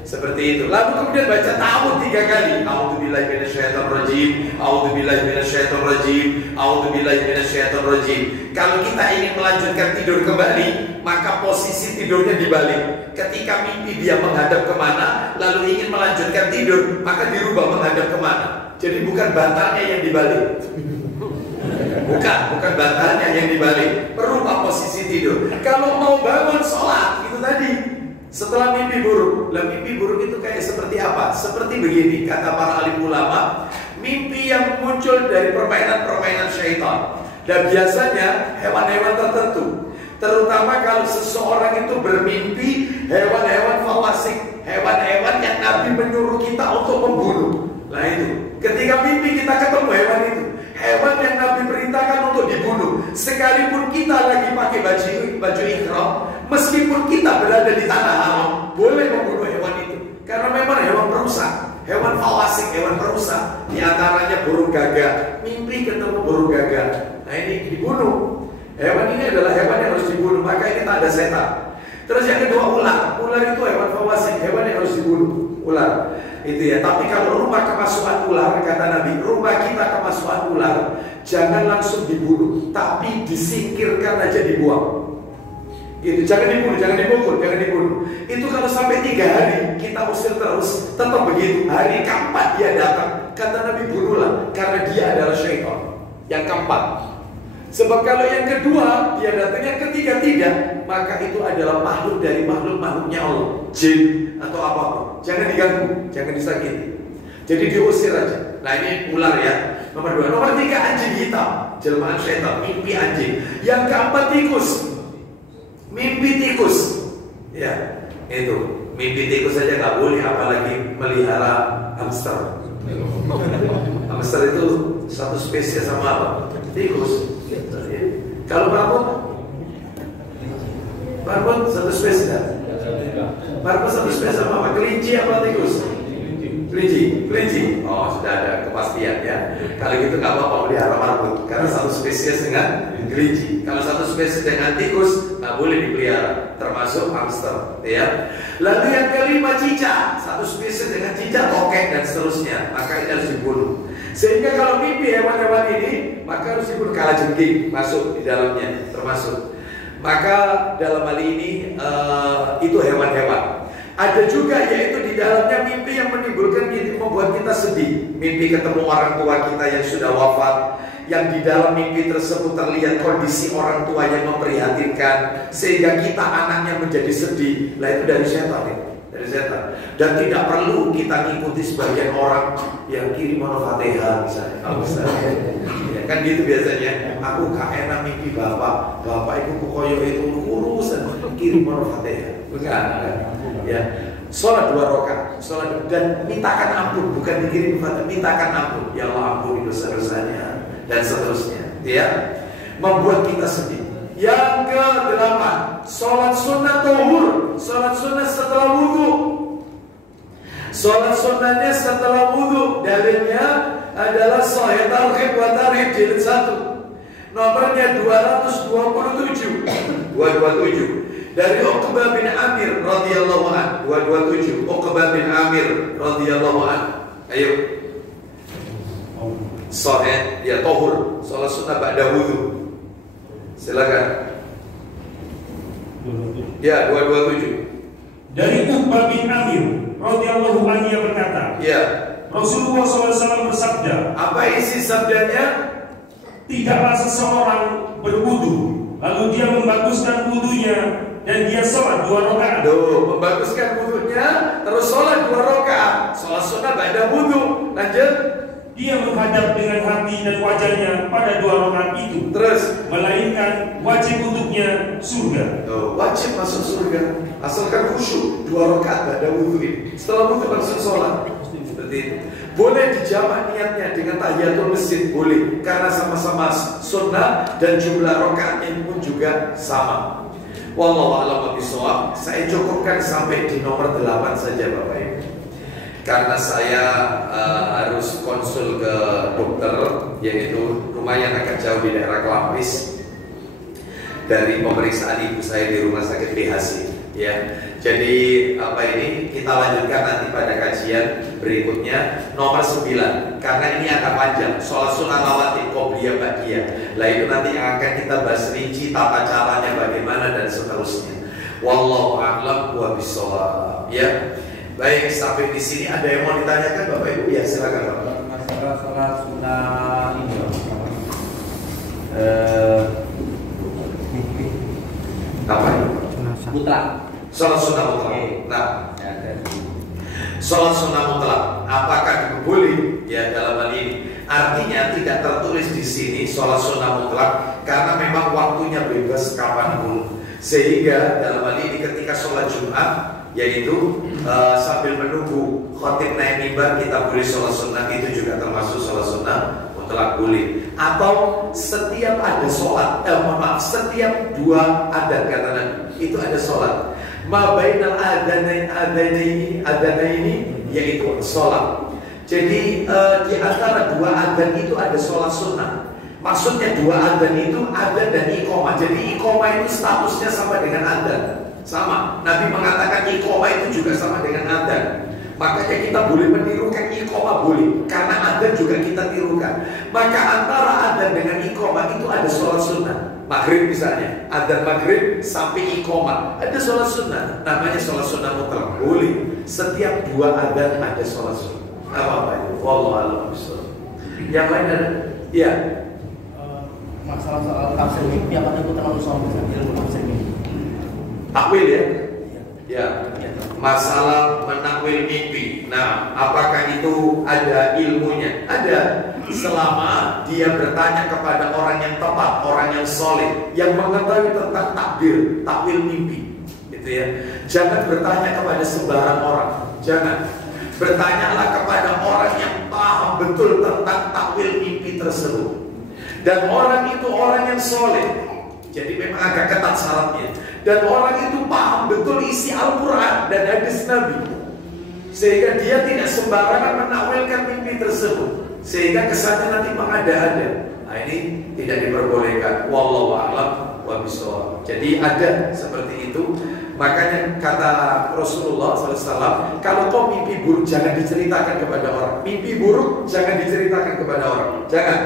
Seperti itu. Lalu kemudian baca ta'awudz 3 kali. A'udzubillahi minasyaitonirrajim. A'udzubillahi minasyaitonirrajim. A'udzubillahi minasyaitonirrajim. Kalau kita ingin melanjutkan tidur kembali, maka posisi tidurnya dibalik. Ketika mimpi dia menghadap kemana, lalu ingin melanjutkan tidur, maka dirubah menghadap kemana. Jadi bukan bantalnya yang dibalik. Bukan bantalnya yang dibalik. Merubah posisi tidur. Kalau mau bangun sholat, itu tadi. Setelah mimpi buruk. Lah mimpi buruk itu kayak seperti apa? Seperti begini, kata para alim ulama, mimpi yang muncul dari permainan-permainan syaitan. Dan biasanya hewan-hewan tertentu, terutama kalau seseorang itu bermimpi hewan-hewan fawasik, hewan-hewan yang Nabi menyuruh kita untuk membunuh. Nah itu, ketika mimpi kita ketemu hewan itu, hewan yang Nabi perintahkan untuk dibunuh, sekalipun kita lagi pakai baju ihram, meskipun kita berada di tanah haram, boleh membunuh hewan itu, karena memang hewan perusak, hewan fawasik, hewan perusak. Di antaranya burung gagak. Mimpi ketemu burung gagak, nah ini dibunuh. Hewan ini adalah hewan yang harus dibunuh, maka ini tanda setan. Terus yang kedua ular. Ular itu hewan fawasik, hewan yang harus dibunuh. Ular itu ya. Tapi kalau rumah kemasukan ular, kata Nabi, rumah kita kemasukan ular, jangan langsung dibunuh, tapi disingkirkan aja, dibuang. Itu jangan dibunuh, jangan dipukul, jangan dibunuh. Itu kalau sampai 3 hari kita usir terus, tetap begitu. Hari keempat dia datang, kata Nabi, bunuhlah, karena dia adalah syaitan. Yang keempat. Sebab kalau yang kedua dia datang, yang ketiga tidak, maka itu adalah makhluk dari makhluk-makhluknya Allah, jin atau apapun. Jangan diganggu, jangan disakiti. Jadi diusir aja. Nah ini ular ya. Nomor 2. Nomor 3, anjing hitam, jelmaan syaitan, mimpi anjing. Yang keempat, tikus. Mimpi tikus. Ya, itu. Mimpi tikus saja nggak boleh, apalagi melihara hamster. Hamster itu satu spesies sama apa? Tikus. Kalau barbun satu spesies kan? Barbun satu spesies sama apa? Kelinci apa tikus? Kelinci. Oh, sudah ada kepastian ya. Kalau gitu nggak apa-apa melihara barbun, karena satu spesies dengan kelinci. Kalau satu spesies dengan tikus nggak boleh dipelihara, termasuk hamster, ya. Lalu yang kelima cicak, satu spesies dengan cicak, tokek dan seterusnya, maka ini harus dibunuh. Sehingga kalau mimpi hewan-hewan ini, maka harus dibunuh. Kalajengking masuk di dalamnya, termasuk. Maka dalam hal ini itu hewan-hewan. Ada juga yaitu di dalamnya mimpi yang menimbulkan kita, membuat kita sedih. Mimpi ketemu orang tua kita yang sudah wafat, yang di dalam mimpi tersebut terlihat kondisi orang tua yang memprihatinkan, sehingga kita anaknya menjadi sedih. Lah itu dari setan ya. Dari setan. Dan tidak perlu kita ngikuti sebagian orang yang kirim Al-Fatihah misalnya. Ya, kan gitu biasanya. Aku gak enak mimpi bapak itu koyo itu urusan kirim Al-Fatihah. Bukan. Ya. Sholat 2 rakaat, sholat dan mintakan ampun, bukan dikirim Al-Fatihah, mintakan ampun. Ya Allah ampuni dosa-dosanya dan seterusnya. Ya. Membuat kita sedih. Yang ke-8, sholat sunnah tuhur, sholat sunnah setelah wudhu. Sholat sunnahnya setelah wudhu, dalilnya adalah Sahih Targhib wa Tarhib jilid 1, nomornya 227 dari Uqbah bin Amir radhiyallahu anhu. 227 Uqbah bin Amir radhiyallahu anhu. Ayo. Sahih ya tuhur, sholat sunnah ba'da wudhu. Silakan. Ya, 227. Dari Uqbah bin Amir radhiyallahu anhu berkata, ya, Rasulullah SAW bersabda, apa isi sabdanya? Tidaklah seseorang berwudu lalu dia membaguskan wudunya dan dia sholat 2 rakaat. Membaguskan wudunya terus sholat 2 rakaat. Sholat sunnah ba'da wudu. Lanjut. Dia menghadap dengan hati dan wajahnya pada 2 rakaat itu. Terus, melainkan wajib untuknya surga. Wajib masuk surga. Asalkan khusyuk 2 rakaat pada wudhu ini. Setelah wudhu langsung sholat. Seperti itu. Boleh dijamak niatnya dengan tahiyatul masjid, boleh, karena sama-sama sunnah dan jumlah rakaatnya pun juga sama. Wallahu a'lam bishawab. Saya cukupkan sampai di nomor 8 saja Bapak Ibu. Karena saya harus konsul ke dokter, yaitu lumayan agak jauh di daerah Kelapis. Dari pemeriksaan ibu saya di rumah sakit BHC, ya. Jadi kita lanjutkan nanti pada kajian berikutnya nomor 9. Karena ini agak panjang, sholat sunnah rawatib qobliyah ba'diyah. Lah itu nanti yang akan kita bahas rinci tata caranya bagaimana dan seterusnya. Wallahu a'lam wa bishawab. Ya. Baik, sampai di sini ada yang mau ditanyakan Bapak Ibu? Ya, silakan Bapak. Masalah sholat sunnah ini, apa ini? mutlak. Sholat sunnah mutlak. Nah, sholat sunnah mutlak, apakah boleh? Ya, dalam hal ini artinya tidak tertulis di sini sholat sunnah mutlak karena memang waktunya bebas kapanpun. Sehingga dalam hal ini ketika sholat Jumat, yaitu sambil menunggu khatib naik mimbar kita boleh sholat sunnah, itu juga termasuk sholat sunnah mutlak boleh. Atau setiap ada sholat, setiap 2 adzan kata Nabi itu ada sholat. Ma bainal adzanaini yaitu sholat. Jadi di antara 2 adzan itu ada sholat sunnah. Maksudnya 2 adzan itu adzan dan iqamah. Jadi iqamah itu statusnya sama dengan adzan. Sama, Nabi mengatakan iqamah itu juga sama dengan adzan. Makanya kita boleh menirukan iqamah, boleh, karena adzan juga kita tirukan. Maka antara adzan dengan iqamah itu ada sholat sunnah. Maghrib misalnya, adzan maghrib sampai iqamah, ada sholat sunnah. Namanya sholat sunnah mutlak, boleh. Setiap 2 adzan ada sholat sunnah. Apa itu? Wallahu a'lam bishawab. Yang lain ada? Ya. Masalah soal tafsir mimpi, apakah itu terlalu soal ilmu tafsir mimpi? Takwil ya? Ya. Masalah menakwil mimpi. Nah, apakah itu ada ilmunya? Ada. Selama dia bertanya kepada orang yang tepat, orang yang soleh, yang mengetahui tentang takbir, takwil mimpi, gitu ya. Jangan bertanya kepada sembarang orang. Jangan. Bertanyalah kepada orang yang paham betul tentang takwil mimpi tersebut. Dan orang itu orang yang soleh. Jadi memang agak ketat syaratnya. Dan orang itu paham betul isi Al-Quran dan hadis Nabi, sehingga dia tidak sembarangan menakwilkan mimpi tersebut, sehingga kesannya nanti mengada-ada. Nah, ini tidak diperbolehkan. Wallahu a'lam wa bishawab. Jadi ada seperti itu. Makanya kata Rasulullah SAW, kalau kau mimpi buruk jangan diceritakan kepada orang. Mimpi buruk jangan diceritakan kepada orang. Jangan.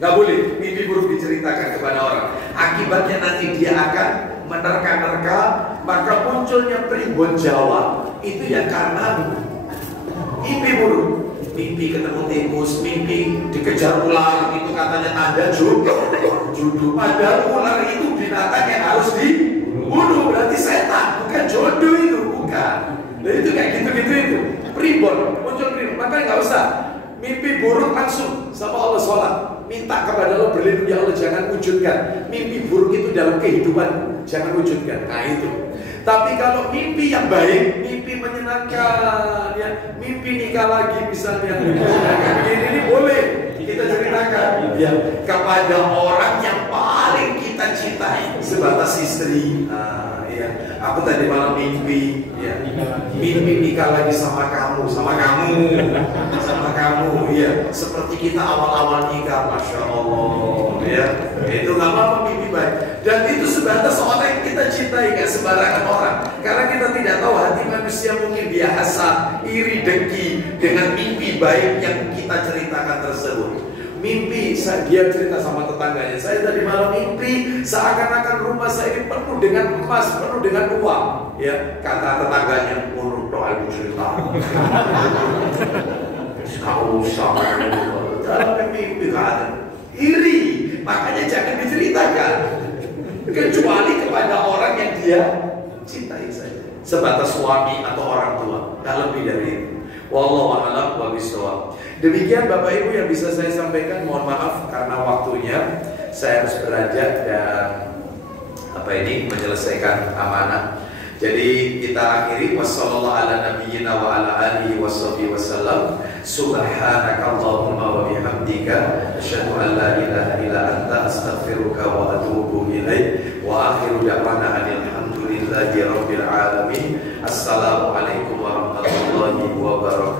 Nggak boleh mimpi buruk diceritakan kepada orang. Akibatnya nanti dia akan menerka-nerka, maka munculnya primbon Jawa. Itu ya karena mimpi buruk. Mimpi ketemu tikus, mimpi dikejar ular, itu katanya tanda jodoh. Padahal ular itu binatang yang harus dibunuh, berarti setan, bukan jodoh itu, bukan. Nah itu kayak gitu-gitu itu. Primbon, muncul primbon. Makanya nggak usah mimpi buruk langsung sama Allah sholat. Minta kepada Allah berlindung, ya Allah jangan wujudkan mimpi buruk itu dalam kehidupan, jangan wujudkan. Nah itu. Tapi kalau mimpi yang baik, mimpi menyenangkan, ya, mimpi nikah lagi misalnya, ini boleh kita ceritakan ya kepada orang yang paling kita cintai, sebatas istri. Nah, ya, aku tadi malam mimpi, ya, mimpi nikah lagi sama kamu, sama kamu, ya, seperti kita awal-awal nikah, masya Allah, ya, itu nggak apa-apa mimpi baik. Dan itu sebatas orang yang kita cintai, gak sembarangan orang. Karena kita tidak tahu hati manusia, mungkin dia hasad, iri, dengki dengan mimpi baik yang kita ceritakan tersebut. Mimpi, dia cerita sama tetangganya, saya tadi malam mimpi seakan-akan rumah saya ini penuh dengan emas, penuh dengan uang. Ya, kata tetangganya, menurut doa ibu cerita. Kau sama dalam mimpi kan iri, makanya jangan diceritakan. Kecuali kepada orang yang dia cintai saja, sebatas suami atau orang tua, tak lebih dari itu. Wallahu a'lam wa bishawab. Demikian Bapak Ibu yang bisa saya sampaikan. Mohon maaf karena waktunya saya harus beranjak dan menyelesaikan amanah. Jadi kita akhiri wassallallahu ala nabiyyina wa ala alihi washabihi wasallam. Subhanakallahumma wa bihamdika asyhadu an la ilaha illa anta astaghfiruka wa atubu ilaik. Wa akhiru da'wana alhamdulillahi rabbil alamin. Assalamualaikum warahmatullahi wabarakatuh.